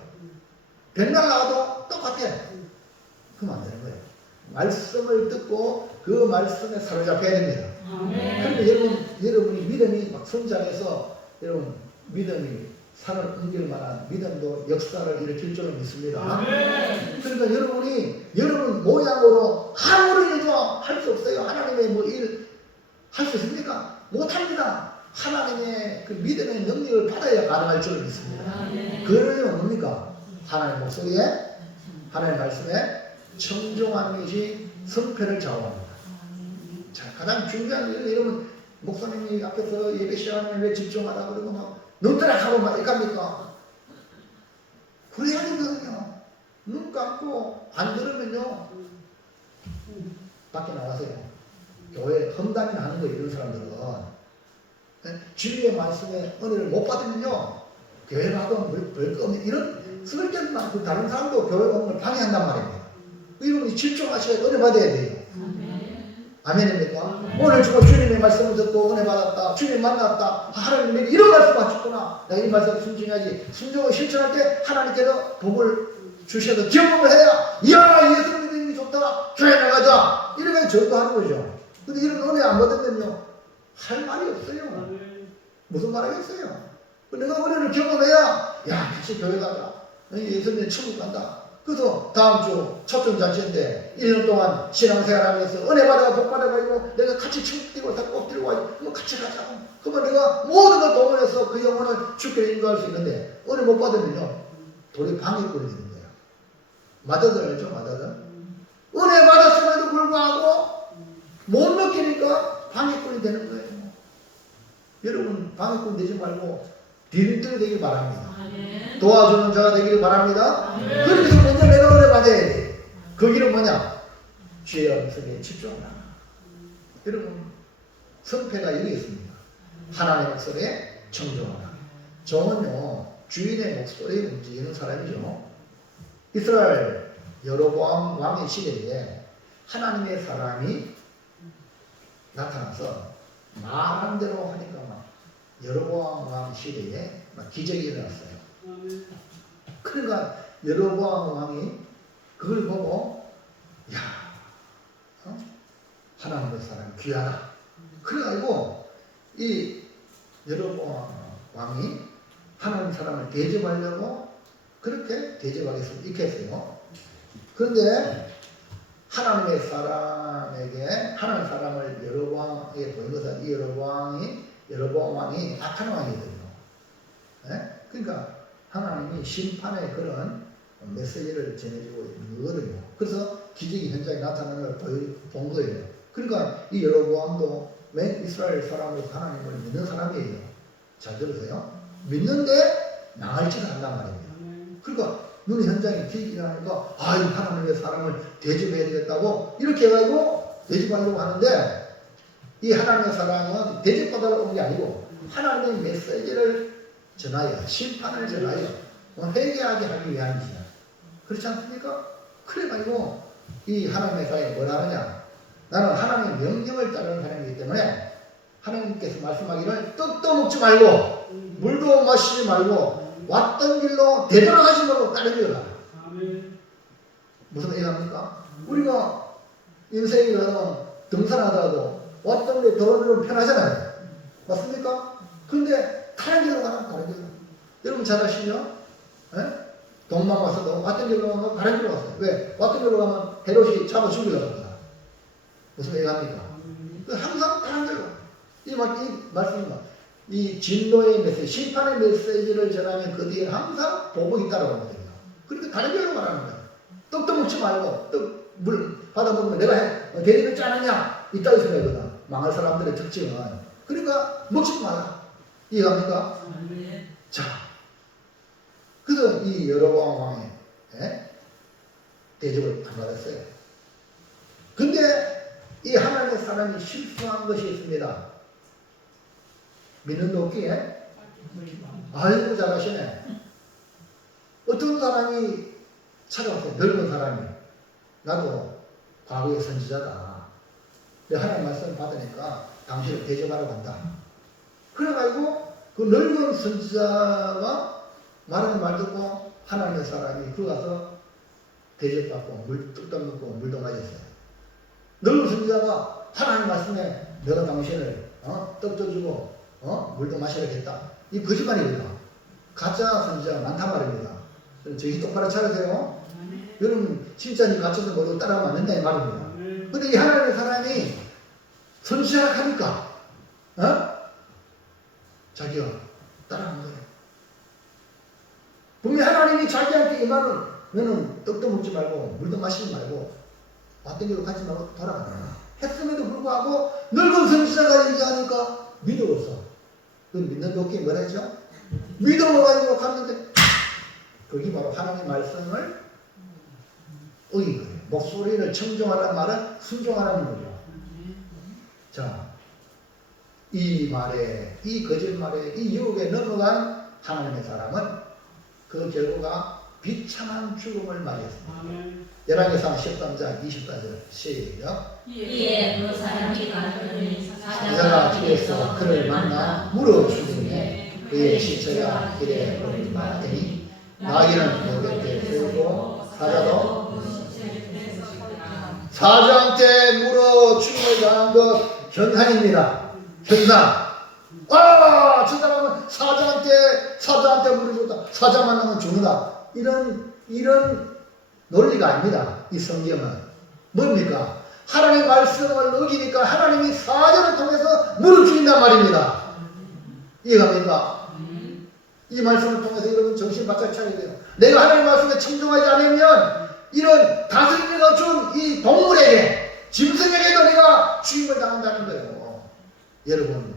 백날 나와도 똑같아. 그럼 안 되는 거예요. 말씀을 듣고 그 말씀에 사로잡혀야 됩니다. 그런데 여러분이 믿음이 막 성장해서 여러분 믿음이 산을 옮길 만한 믿음도 역사를 일으킬 줄로 믿습니다. 아멘. 그러니까 여러분이 여러분 모양으로 아무리 해도 할 수 없어요. 하나님의 뭐 일 할 수 있습니까? 못합니다. 하나님의 그 믿음의 능력을 받아야 가능할 줄로 믿습니다. 그러려면 뭡니까? 하나님의 목소리에 하나님의 말씀에 청종하는 것이 성패를 좌우합니다. 자, 가장 중요한 일은 여러분 목사님이 앞에서 예배 시간에 왜 집중하라 그러고 막 눈떠락하고 막 이렇게 합니까? 그래야 되거든요. 눈 감고 안 들으면요 밖에 나가세요. 교회 험담이나 하는 거 이런 사람들은 주님의 말씀에 은혜를 못 받으면요 교회 가도 별거 없는 이런 쓸데없는 많고 다른 사람도 교회 오는 걸 방해한단 말입니다. 여러분이 집중하셔야 은혜 받아야 돼요. 아멘입니까? 오늘 주님의 말씀을 듣고 은혜 받았다. 주님 만났다. 하나님이 이런 말씀 하셨구나. 내가 이 말씀 순종하지. 순종을 실천할 때 하나님께서 복을 주셔서 경험을 해야 이야 예수 믿음이 좋다. 교회 나가자. 이렇게 전도하는 거죠. 근데 이런 은혜 안 받으면요 할 말이 없어요. 무슨 말 하겠어요? 내가 은혜를 경험해야 야 다시 교회 가자. 예수님 천국 간다. 그래서 다음 주 초청잔치인데 1년 동안 신앙생활하면서 은혜 받아 복 받아가지고 내가 같이 천국 뛰고 다 꼭 들고 와서 같이 가자. 그러면 내가 모든 걸 동원해서 그 영혼을 주께 인도할 수 있는데 은혜 못 받으면요 돌이 방해꾼이 되는 거예요. 마다들 알죠? 마다들? 은혜 받았음에도 불구하고 못 느끼니까 방해꾼이 되는 거예요. 여러분 방해꾼 되지 말고 디딤돌이 되길 바랍니다. 도와주는 자가 되기를 바랍니다. 그렇게 해서 먼저 내가 은혜 받아야 돼. 그 길은 뭐냐? 주의 음성에 집중하라. 여러분 성패가 여기 있습니다. 하나님의 목소리에 청종하라. 종은요 주인의 목소리에 움직이는 사람이죠. 이스라엘 여로보암 왕의 시대에 하나님의 사람이 나타나서 말한 대로 하니까 막 여로보암 왕 시대에 막 기적이 일어났어요. 그러니까 여로보암 왕이 그걸 보고 야 하나님의 사람 귀하다. 그래가지고 이 여로보암 왕이 하나님 사람을 대접하려고 그렇게 대접하겠습니다. 이렇게 했어요. 그런데 하나님의 사람에게 하나님 사람을 여로보암에게 보인 것은 이 여로보암 왕이 악한 왕이거든요. 네? 그러니까 하나님이 심판의 그런 메시지를 전해주고 있는 거거든요. 그래서 기적이 현장에 나타나는 걸 본 거예요. 그러니까 이 여로보암도 맨 이스라엘 사람으로 하나님을 믿는 사람이에요. 잘 들으세요. 믿는데 망할 짓을 한단 말입니다. 그러니까 눈의 현장에 기적이 나니까 아, 이 하나님의 사람을 대접해야 되겠다고 이렇게 해가지고 대접하려고 하는데 이 하나님의 사람은 대접받으러 온 게 아니고 하나님의 메시지를 전하여 심판을 전하여 회개하게 하기 위함이죠. 그렇지 않습니까? 그래가지고 이 하나님의 사람이 뭐라 하느냐? 나는 하나님의 명령을 따르는 사람이기 때문에 하나님께서 말씀하기를 떡도 먹지 말고 물도 마시지 말고 왔던 길로 되돌아가지 말고 따르려라. 무슨 얘기합니까? 우리가 인생에 가면 등산하다가도 왔던 길에 돌아오면 편하잖아요. 맞습니까? 근데 다른 길로 가면 다른 길로. 여러분 잘 아시죠? 돈만 와서도 왔던 길로 가면 다른 길로 갔어요. 왜? 왔던 길로 가면 헤롯이 잡아 죽이려고 합니다. 무슨 얘기합니까? 항상 다른 길로. 이 말씀입니다. 이 진노의 메시지, 심판의 메시지를 전하면 그 뒤에 항상 보복이 따라오거든요. 그러니까 다른 길로 가라는 거예요. 떡도 먹지 말고, 물 받아먹으면 내가 대리를 짜느냐? 이따위 생각이거든. 망할 사람들의 특징은. 그러니까 먹지 마라. 이해합니까? 자, 그래서 이 여로보암 왕의 대접을 안 받았어요. 근데 이 하나님의 사람이 실수한 것이 있습니다. 믿는 도끼에 아이고 잘하시네. 어떤 사람이 찾아왔어요. 늙은 사람이. 나도 과거의 선지자다. 하나님 말씀 받으니까 당신을 대접하러 간다. 그래가지고 그 늙은 선지자가 말하는 말 듣고 하나님의 사람이 그 가서 대접받고 뚝딱 먹고 물도 마셨어요. 늙은 선지자가 하나님 말씀에 내가 당신을 떡도 주고 물도 마시라겠다. 이 거짓말입니다. 가짜 선지자가 많단 말입니다. 정신 똑바로 차리세요. 여러분 진짜 이 가짜도 모두 따라가면 안 된다 이 말입니다. 근데 이 하나님의 사람이 선지자라 하니까 자기가 따라간 거예요. 분명히 하나님이 자기한테 이 말은 너는 떡도 먹지 말고 물도 마시지 말고 왔던 길로 가지 말고 돌아가라 했음에도 불구하고 늙은 선지자가 얘기하니까 믿어서 그 믿는 도끼 뭐라 했죠? 믿어가지고 갔는데 그게 바로 하나님의 말씀을 어긴 거예요. 목소리를 청종하라는 말은 순종하라는 거죠. 자, 이 말에, 이 거짓말에, 이 유혹에 넘어간 하나님의 사람은 그 결과가 비참한 죽음을 맞이했습니다. 열왕기상 13장 24절 시작. 이에 그 사람이 가더니 사자가 길에서 그를 만나 물어 죽이니 그의 시체가 길에 버림받으니 나귀는 그 곁에 세우고 사자한테 물어 죽임을 당한 것 현상입니다. 현상. 저 사람은 사자한테 물어줬다. 사자 만나면 죽는다. 이런 논리가 아닙니다. 이 성경은 뭡니까? 하나님의 말씀을 어기니까 하나님이 사자를 통해서 물을 죽인단 말입니다. 이해갑니까? 이 말씀을 통해서 여러분 정신 바짝 차려야 돼요. 내가 하나님의 말씀에 청종하지 않으면 이런 다스림을 준 이 동물에게 짐승에게도 내가 죽임을 당한다는 거예요. 여러분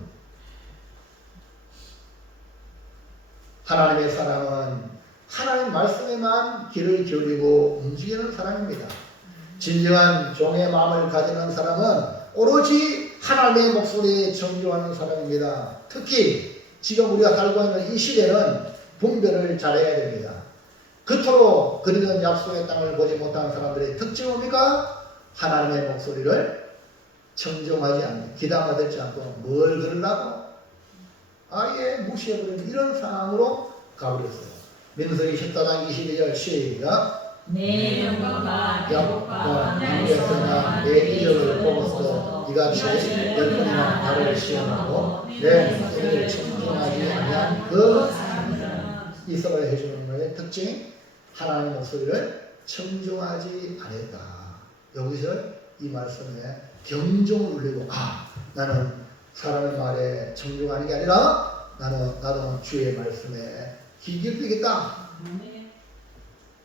하나님의 사람은 하나님 말씀에만 귀를 기울이고 움직이는 사람입니다. 진정한 종의 마음을 가지는 사람은 오로지 하나님의 목소리에 청종하는 사람입니다. 특히 지금 우리가 살고 있는 이 시대는 분별을 잘해야 됩니다. 그토록 그리던 약속의 땅을 보지 못한 사람들의 특징은 뭡니까? 하나님의 목소리를 청종하지 않는, 귀담아 듣지 않고 뭘 들으려고 아예 무시해버리는 이런 상황으로 가버렸어요. 민수기 14장 22절 시작. 내 영광과 야곱과 남에서나 내 이적을 보고서 이같이 열번이나 나를 시험하고 내 목소리를 청종하지 아니한 그 이스라엘 해주는 것의 특징, 하나님의 목소리를 청종하지 않았다. 여기서 이 말씀에 경종을 울리고 나는 사람의 말에 청종하는 게 아니라 나도 주의 말씀에 귀 기울이겠다.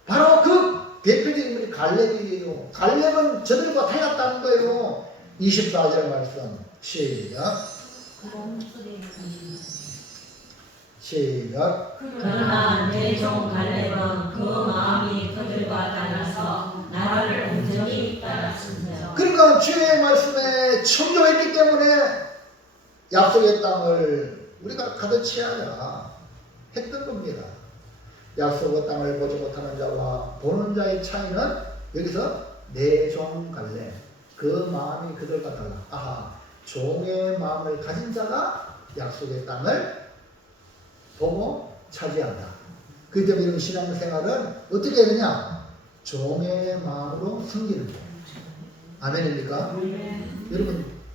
바로 그 대표적인 인물이 갈렙이에요. 갈렙은 저들과 달랐다는 거예요. 24절 말씀 시작. 그러나 내 종 갈렙은 그 마음이 그들과 달라서 나를 온전히 따랐으며. 그러니까 주의 말씀에 청종했기 때문에 약속의 땅을 우리가 가득 채하라 했던 겁니다. 약속의 땅을 보지 못하는 자와 보는 자의 차이는 여기서 내 종 갈렙 그 마음이 그들과 달라. 종의 마음을 가진 자가 약속의 땅을 보고 차지한다. 그렇기 때문에 이런 신앙생활은 어떻게 해야 되냐? 종의 마음으로 섬기는 거예요. 아멘입니까?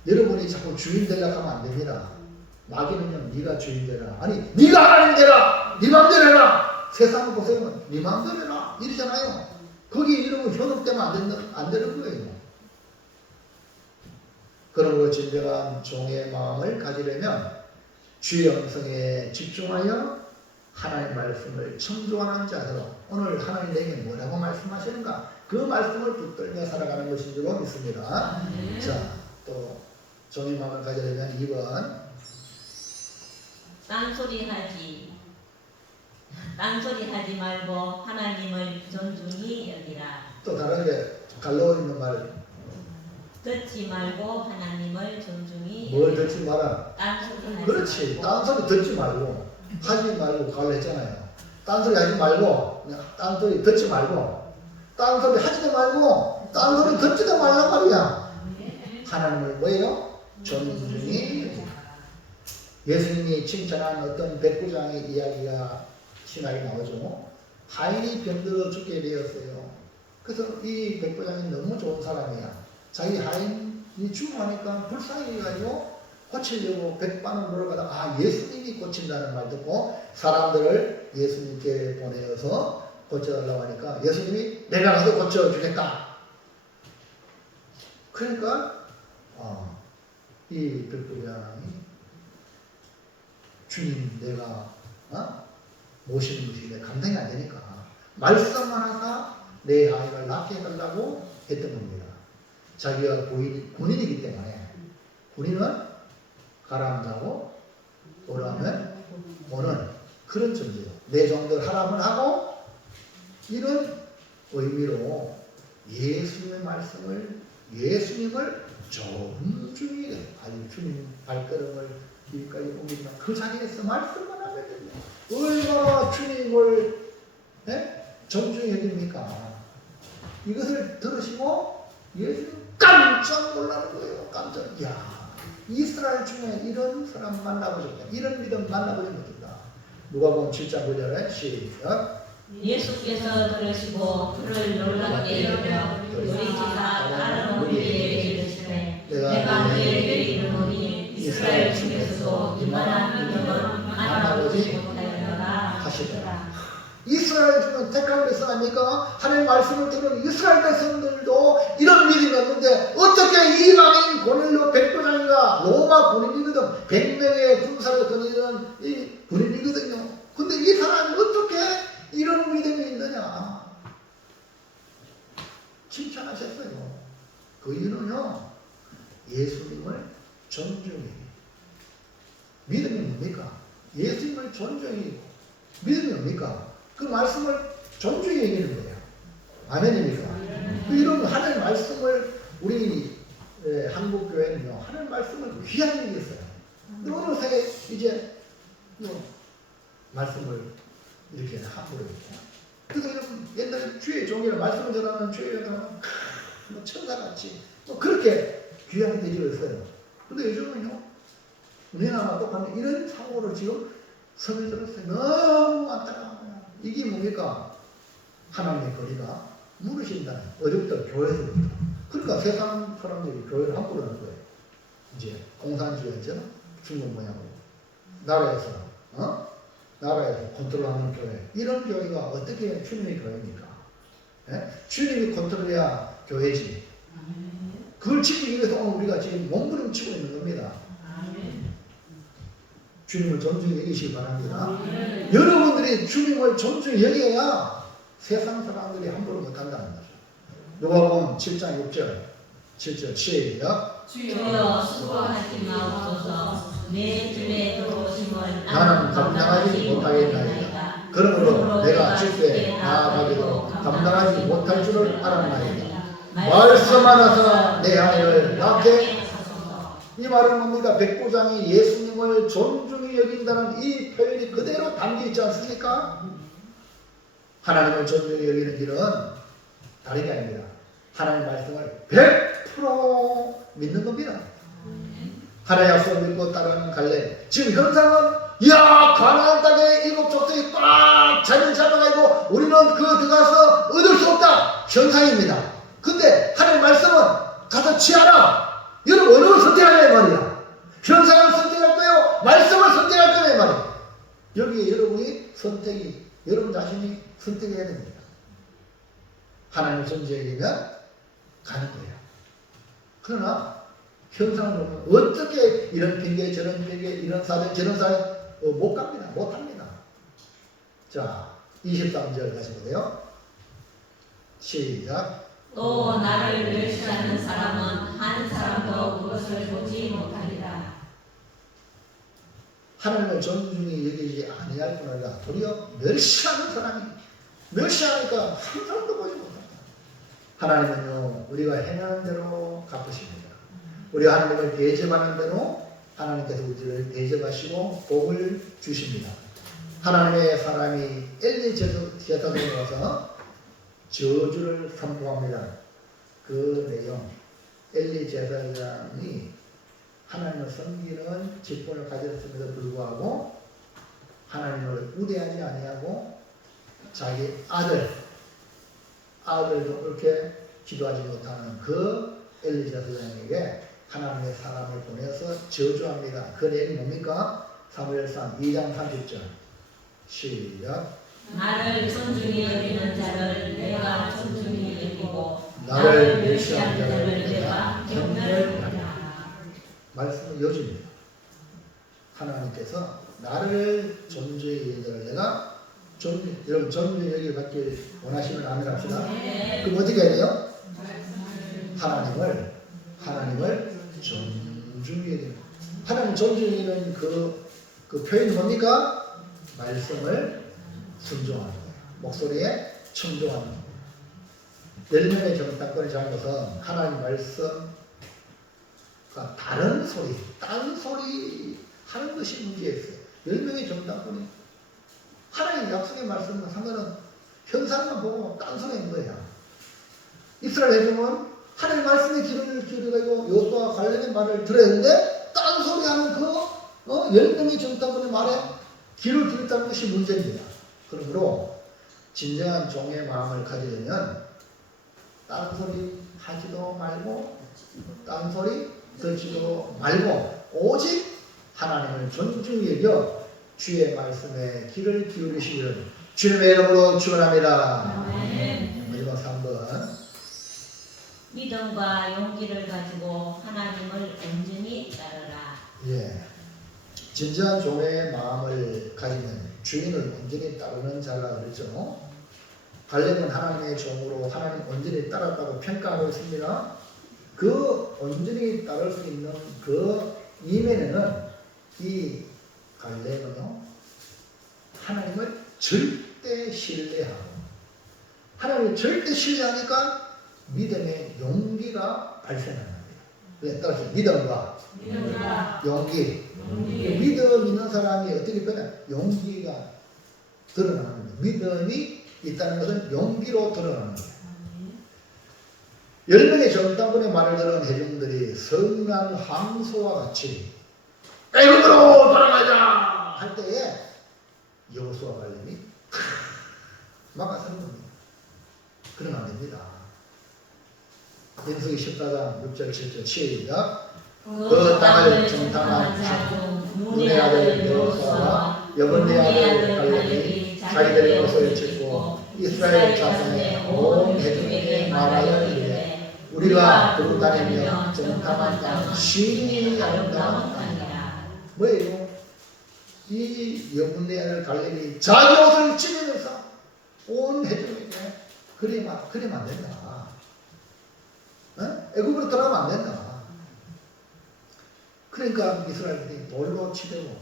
여러분이 자꾸 주인 되려고 하면 안 됩니다. 마귀는요, 네가 주인 되라. 아니, 네가 하나님 되라. 네 마음대로 해라. 세상을 보세요. 네 마음대로 해라. 이러잖아요. 거기 이러면 현혹되면 안 되는 거예요. 그러므로 진정한 종의 마음을 가지려면 주의 음성에 집중하여 하나님의 말씀을 청종하는 자세로 오늘 하나님 내게 뭐라고 말씀하시는가 그 말씀을 붙들며 살아가는 것인 줄 믿습니다. 자, 또 종의 마음을 가지려면 2번 딴소리 하지 말고 하나님을 존중히 여기라. 또 다르게 갈로 있는 말 듣지 말고 하나님을 존중히 뭘 듣지 마라. 딴소리 하지 그렇지. 말고. 딴소리 듣지 말고 하지 말고 갈로 했잖아요. 딴소리 하지 말고 딴소리 듣지 말고 딴소리 하지도 말고 딴소리 듣지도 말란 말이야. 하나님을 뭐예요? 존중히. 예수님이 칭찬한 어떤 백부장의 이야기가 신학에 나오죠. 하인이 병들어 죽게 되었어요. 그래서 이 백부장이 너무 좋은 사람이야. 자기 하인이 죽어가니까 불쌍해가지고 고치려고 백반을 물어가다가 아 예수님이 고친다는 말 듣고 사람들을 예수님께 보내어서 고쳐달라고 하니까 예수님이 내가 가서 고쳐주겠다. 그러니까 이 백부장이 주님 내가 모시는 것이 내 감당이 안 되니까 말씀만 하사 내 아이를 낳게 해달라고 했던 겁니다. 자기가 군인이기 때문에 군인은 가라앉하고 오라면 오는 그런 존재예요. 내 종들 하라면 하고 이런 의미로 예수님의 말씀을 예수님을 존중히 아주 주님 발걸음을 여기까지 옮긴다. 그 자리에서 말씀만 하면 됩니다. 얼마나 주님을 존중히 여깁니까? 이것을 들으시고 예수님 깜짝 놀라는 거예요. 깜짝. 야 이스라엘 중에 이런 사람 만나보셨다. 이런 믿음 만나보지 못했다. 누가복음 7장 9절에 시작. 예수께서 들으시고 그를 놀랍게 여겨 요리시사 다른 무리에게 이르시되 내가 너희에게 이르노니 이스라엘 중에서도 이만한 믿음을 만나보지 못하였노라 하시더라. 이스라엘 중에 택한 백성입니까? 하나님의 말씀을 들은 이스라엘 백성들도 이런 믿음이 없는데 어떻게 이방인 고넬료 백부장인가 로마 군인이거든 100명의 군사를 거느리는 이 군인이거든요. 근데 이 사람이 어떻게 이런 믿음이 있느냐 칭찬하셨어요. 그 이유는요 예수님을 존중해. 믿음이 뭡니까? 예수님을 존중해. 믿음이 뭡니까? 그 말씀을 존중히 여기는 거예요. 아멘입니까? 이런 하나님의 말씀을 우리 한국 교회는요 하나님의 말씀을 귀하게 여겼어요. 어느 새 이제 말씀을 이렇게 함부로 했죠. 그래서 옛날에 주의 종이라 말씀을 전하는 주의 종이라 뭐 천사같이 뭐 그렇게 귀하게 되어졌어요. 근데 요즘은요 우리나라 똑같은 이런 사고를 지금 섬에 들었어요. 너무 안타까워요. 이게 뭡니까? 하나님의 거리가 무너진다는 어렵다 교회에서부터. 그러니까 세상 사람들이 교회를 함부로 하는 거예요. 이제 공산주의처럼 중국 모양으로 나라에서 나라에서 컨트롤하는 교회. 이런 교회가 어떻게 주님의 교회입니까? 주님이 컨트롤해야 교회지. 그걸 지키기 위해서 오늘 우리가 지금 몸부림치고 있는 겁니다. 주님을 존중히 여기시기 바랍니다. 여러분들이 주님을 존중히 여겨야 세상 사람들이 함부로 못한다는 거죠. 누가복음 7장 6절 7절 시작. 주여 수고하지 마옵소서 내 집에 들어오심을 나는 감당하지 못하겠나이다. 그러므로 내가 주께 나아가기도 감당하지 못할 줄을 알았나이다. 말씀만 하사 내 아이를 낳게. 이 말은 뭡니까? 백부장이 예수님을 존중히 여긴다는 이 표현이 그대로 담겨있지 않습니까? 하나님을 존중히 여기는 길은 다른 게 아닙니다. 하나님의 말씀을 100% 믿는 겁니다. 하나님의 약속을 믿고 따르는 갈래. 지금 현상은 가나안 땅에 일곱 족속이 꽉 자리를 잡아가지고 우리는 그 들어가서 얻을 수 없다. 현상입니다. 근데 하나님의 말씀은 가서 취하라. 여러분 어느 걸 선택하냐 이 말이야. 현상을 선택할 거예요. 말씀을 선택할 거냐 이 말이야. 여기에 여러분이 선택이 여러분 자신이 선택해야 됩니다. 하나님을 존중하면 가는 거예요. 그러나 현상을 보면 어떻게 이런 핑계 저런 핑계 이런 사정 저런 사정 못 갑니다. 못 합니다. 자 23절 다시 보세요. 시작. 또 나를 멸시하는 사람은 한 사람도 그것을 보지 못하리라. 하나님을 존중히 여기지 아니할 뿐 아니라 도리어 멸시하는 사람이 멸시하니까 한 사람도 보지 못합니다. 하나님은요 우리가 행하는 대로 갚으십니다. 우리가 하나님을 대접하는 대로 하나님께서 우리를 대접하시고 복을 주십니다. 하나님의 사람이 엘리 제사장에 와서 저주를 선포합니다. 그 내용 엘리 제사장이 하나님을 섬기는 직분을 가졌음에도 불구하고 하나님을 우대하지 아니하고 자기 아들도 그렇게 기도하지 못하는 그 엘리 제사장에게 하나님의 사람을 보내서 저주합니다. 그 내용이 뭡니까? 사무엘상 2장 30절 시작. 나를 존중히 여기는 자를 내가 존중히 여기고 나를 멸시한 멸시한 자를 자를 내가 경멸하리라. 말씀은 요즘입니다. 하나님께서 나를 존중히 여기는 자를 내가 여러분 존중히 여기 받길 원하시면 아멘 합시다. 네. 그럼 어떻게 해야 돼요? 하나님을 존중히 여기는, 하나님 존중히 여기는 그 표현이 뭡니까? 말씀을 순종하는 거예요. 목소리에 청종하는 거예요. 10명의 정탐꾼의 잘못은 하나님 말씀과 다른 소리, 딴 소리 하는 것이 문제였어요. 10명의 정탐꾼이 하나님 약속의 말씀과 상관은 현상만 보고 딴 소리 하는 거야. 이스라엘 회중은 하나님 말씀에 귀를 기울이고 여호수아와 갈렙의 말을 들어야 하는데 딴 소리 하는 그 10명의 정탐꾼의 말에 귀를 기울였다는 것이 문제입니다. 그러므로 진정한 종의 마음을 가지려면 딴 소리 하지도 말고 딴 소리 듣지도 말고 오직 하나님을 존중히 여겨 주의 말씀에 귀를 기울이시기를 주님의 이름으로 축원합니다. 마지막 3번 믿음과 용기를 가지고 하나님을 온전히 따르라. 예, 진정한 종의 마음을 가지면 주인을 온전히 따르는 자라 그랬죠. 갈렙은 하나님의 종으로 하나님 온전히 따랐다고 평가하고 있습니다. 그 온전히 따를 수 있는 그 이면에는 이 갈렙은요, 하나님을 절대 신뢰하고, 하나님을 절대 신뢰하니까 믿음의 용기가 발생합니다. 네, 따라서 믿음과 용기. 믿음 있는 사람이 어떻게 변해? 용기가 드러나는 겁니다. 믿음이 있다는 것은 용기로 드러나는 거예요. 10명의 정탐꾼의 말을 들은 회중들이 성난 황소와 같이 애굽으로 돌아가자 할 때에 여호수아 갈렙이 막아서는 겁니다. 그러면 안 됩니다. 민수기 14장 6절 7절 시작. 그 땅을 정탐한 자 눈의 아들 여호수아와 여분의 아들 갈렙이 자기들의 옷을 찢고 이스라엘 자손의 온 회중에게 말하여 이르되 우리가 두루 다니며 정탐한 땅 신이 아름다운 땅이라. 뭐예요? 이 여분의 아들 갈렙이 자기 옷을 찢으면서 온 회중에게 그리면 안 된다. 애굽으로 들어가면 안 된다. 그러니까 이스라엘들이 돌로 치대고,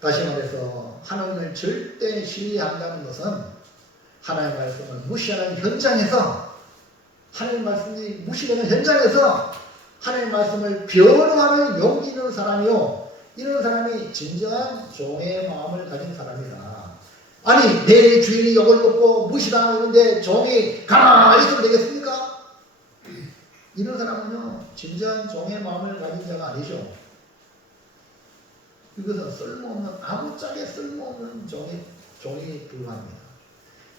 다시 말해서 하나님을 절대 신뢰한다는 것은 하나님의 말씀을 무시하는 현장에서, 하나님의 말씀이 무시되는 현장에서 하나님의 말씀을 변호하는 용기 있는 사람이요, 이런 사람이 진정한 종의 마음을 가진 사람이다. 아니, 내 주인이 욕을 먹고 무시당하고 있는데 종이 가만히 있으면 되겠습니까? 이런 사람은요, 진정한 종의 마음을 가진 자가 아니죠. 이것은 쓸모없는, 아무짝에 쓸모없는 종이 불과합니다.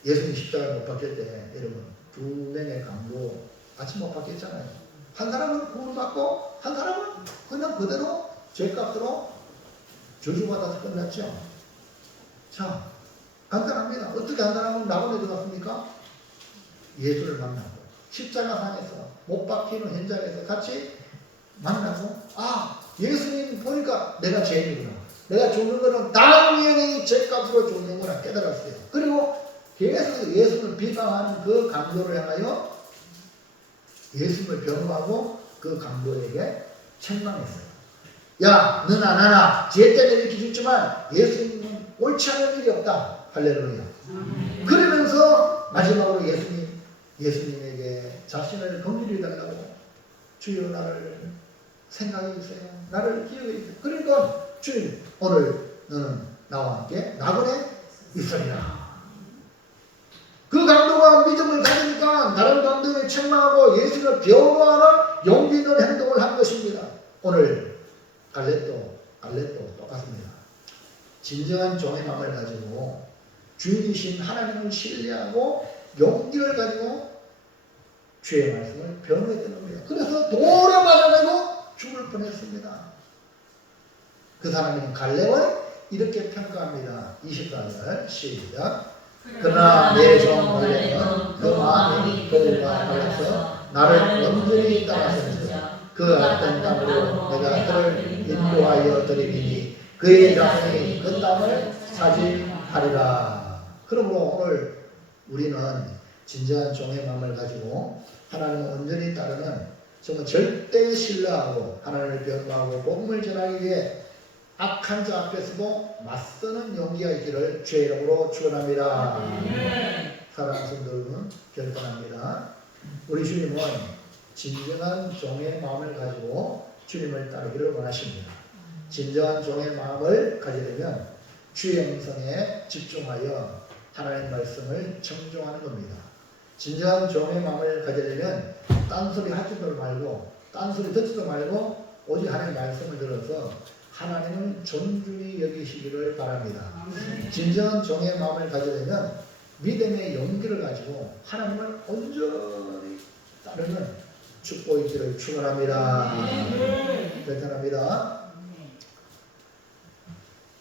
예수님 십자가에 못 박힐 때, 여러분, 2명의 강도 같이 못 박혔잖아요. 한 사람은 구원받고, 한 사람은 그냥 그대로 죄값으로 저주받아서 끝났죠. 자, 간단합니다. 어떻게 간단하면 낙원에 들어갔습니까? 예수를 만나고, 십자가상에서 못 박히는 현장에서 같이 만나서, 아, 예수님 보니까 내가 죄인이구나. 내가 죽는 거는 당연히 죄값으로 죽는구나 깨달았어요. 그리고 계속 예수를 비방하는 그 강도를 향하여 예수를 변호하고 그 강도에게 책망했어요. 야, 너나 나나 죄 때문에 이렇게 죽지만 예수님은 옳지 않은 일이 없다. 할렐루야. 그러면서 마지막으로 예수님에게 자신을 긍휼히 달라고, 주여 나를 생각해 주세요. 나를 기억해 주세요. 그러니까 주님, 오늘 너는 나와 함께 낙원에 있으리라. 그 강도가 믿음을 가지니까 다른 강도에 책망하고 예수를 변호하는 용기 있는 행동을 한 것입니다. 오늘 갈렙도 똑같습니다. 진정한 종의 마음을 가지고 주인이신 하나님을 신뢰하고 용기를 가지고 주의 말씀을 변호했던 겁니다. 그래서 돌아가자마자 죽을 뻔했습니다. 그 하나님은 갈렙을 이렇게 평가합니다. 24절 시작. 그러나 내 종 갈렙은 그 마음이 그들과 달라서 나를 온전히 따라서면서 그 어떤 땅으로 내가 그를 인도하여 드리리니 그의 자손이 그 땅을 차지하리라. 그러므로 오늘 우리는 진정한 종의 마음을 가지고 하나님을 온전히 따르는 정말 절대 신뢰하고 하나님을 변호하고 복음을 전하기 위해 악한 자 앞에서도 맞서는 용기가 있기를 주의 이름으로 축원합니다. 사랑하는 성도 여러분, 결단합니다. 우리 주님은 진정한 종의 마음을 가지고 주님을 따르기를 원하십니다. 진정한 종의 마음을 가지려면 주의 음성에 집중하여 하나님의 말씀을 청종하는 겁니다. 진정한 종의 마음을 가지려면 딴소리 하지도 말고 딴소리 듣지도 말고 오직 하나님의 말씀을 들어서 하나님을 존중히 여기시기를 바랍니다. 진정한 종의 마음을 가지려면 믿음의 용기를 가지고 하나님을 온전히 따르는 축복이 있기를 축원합니다. 결단합니다.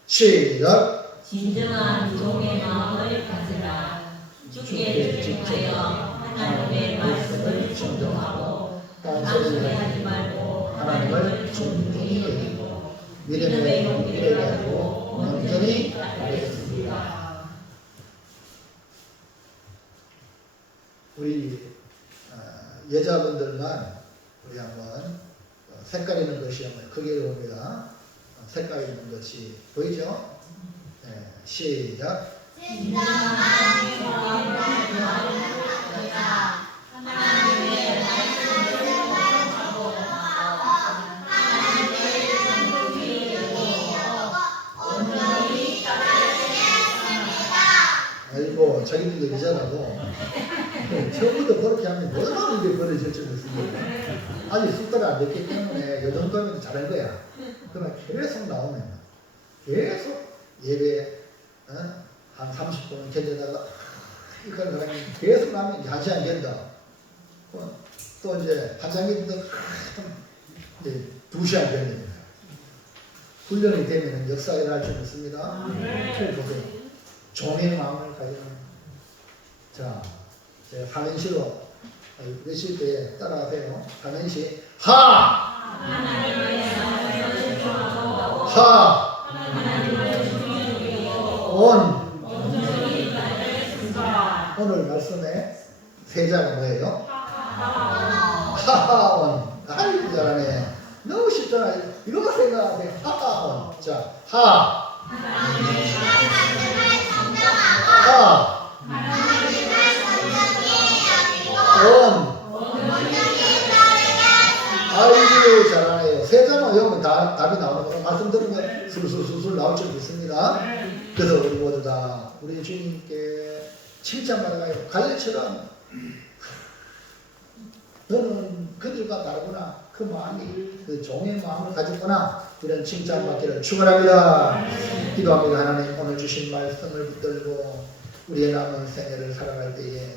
시작. 진정한 종의 마음을 가지라. 주께 집중하여 하나님의 말씀을 청종하고 딴소리 하지 말고 하나님을 존중히 여기고 믿음의 용기를 가지고 온전히 따르겠습니다. 우리 여자분들만 우리 한번 색깔 있는 것이 한번 크게 봅니다. 색깔 있는 것이 보이죠? 네, 시작. 진정한 종의 마음을 가지라. 하나님의 말씀을 청종하고 하나님을 존중히 여기고 온전히 따르겠습니다. 아이고 자기들도 여자라고 처음부터 그렇게 하면 얼마나 이게 벌어질 줄 모르겠습니다. 아직 숙달이 안 됐기 때문에 이 정도면 잘한 거야. 그러나 계속 나오면 계속 예배 한 30분 견디다가 이런 사람이 계속 나면 이제 1시간 견다. 또 이제 한장기도 이제 2시간 견딥니다. 훈련이 되면 역사가 일어날 줄 믿습니다. 보세요. 종의 마음을 가지는 자, 제가 삼행시로 외칠 때 따라하세요. 삼행시 하! 하! 온! 오늘 말씀에 세자가 뭐예요? 하하온. 아이고 잘하네. 너무 쉽잖아요. 이거만 생각하세요. 하하온. 자, 하! 하! 온! 아이고 잘하네요. 세자만 외우면 답이 나오는 거로 말씀 들으면 술술술술 나올 줄 믿습니다. 그래서 우리 모두 다 우리 주님께 칭찬받아가요. 갈렙처럼 너는 그들과 다르구나. 그 마음이 그 종의 마음을 가졌구나. 이런 칭찬받기를 축원합니다. 기도합니다. 하나님 오늘 주신 말씀을 붙들고 우리의 남은 생애를 살아갈 때에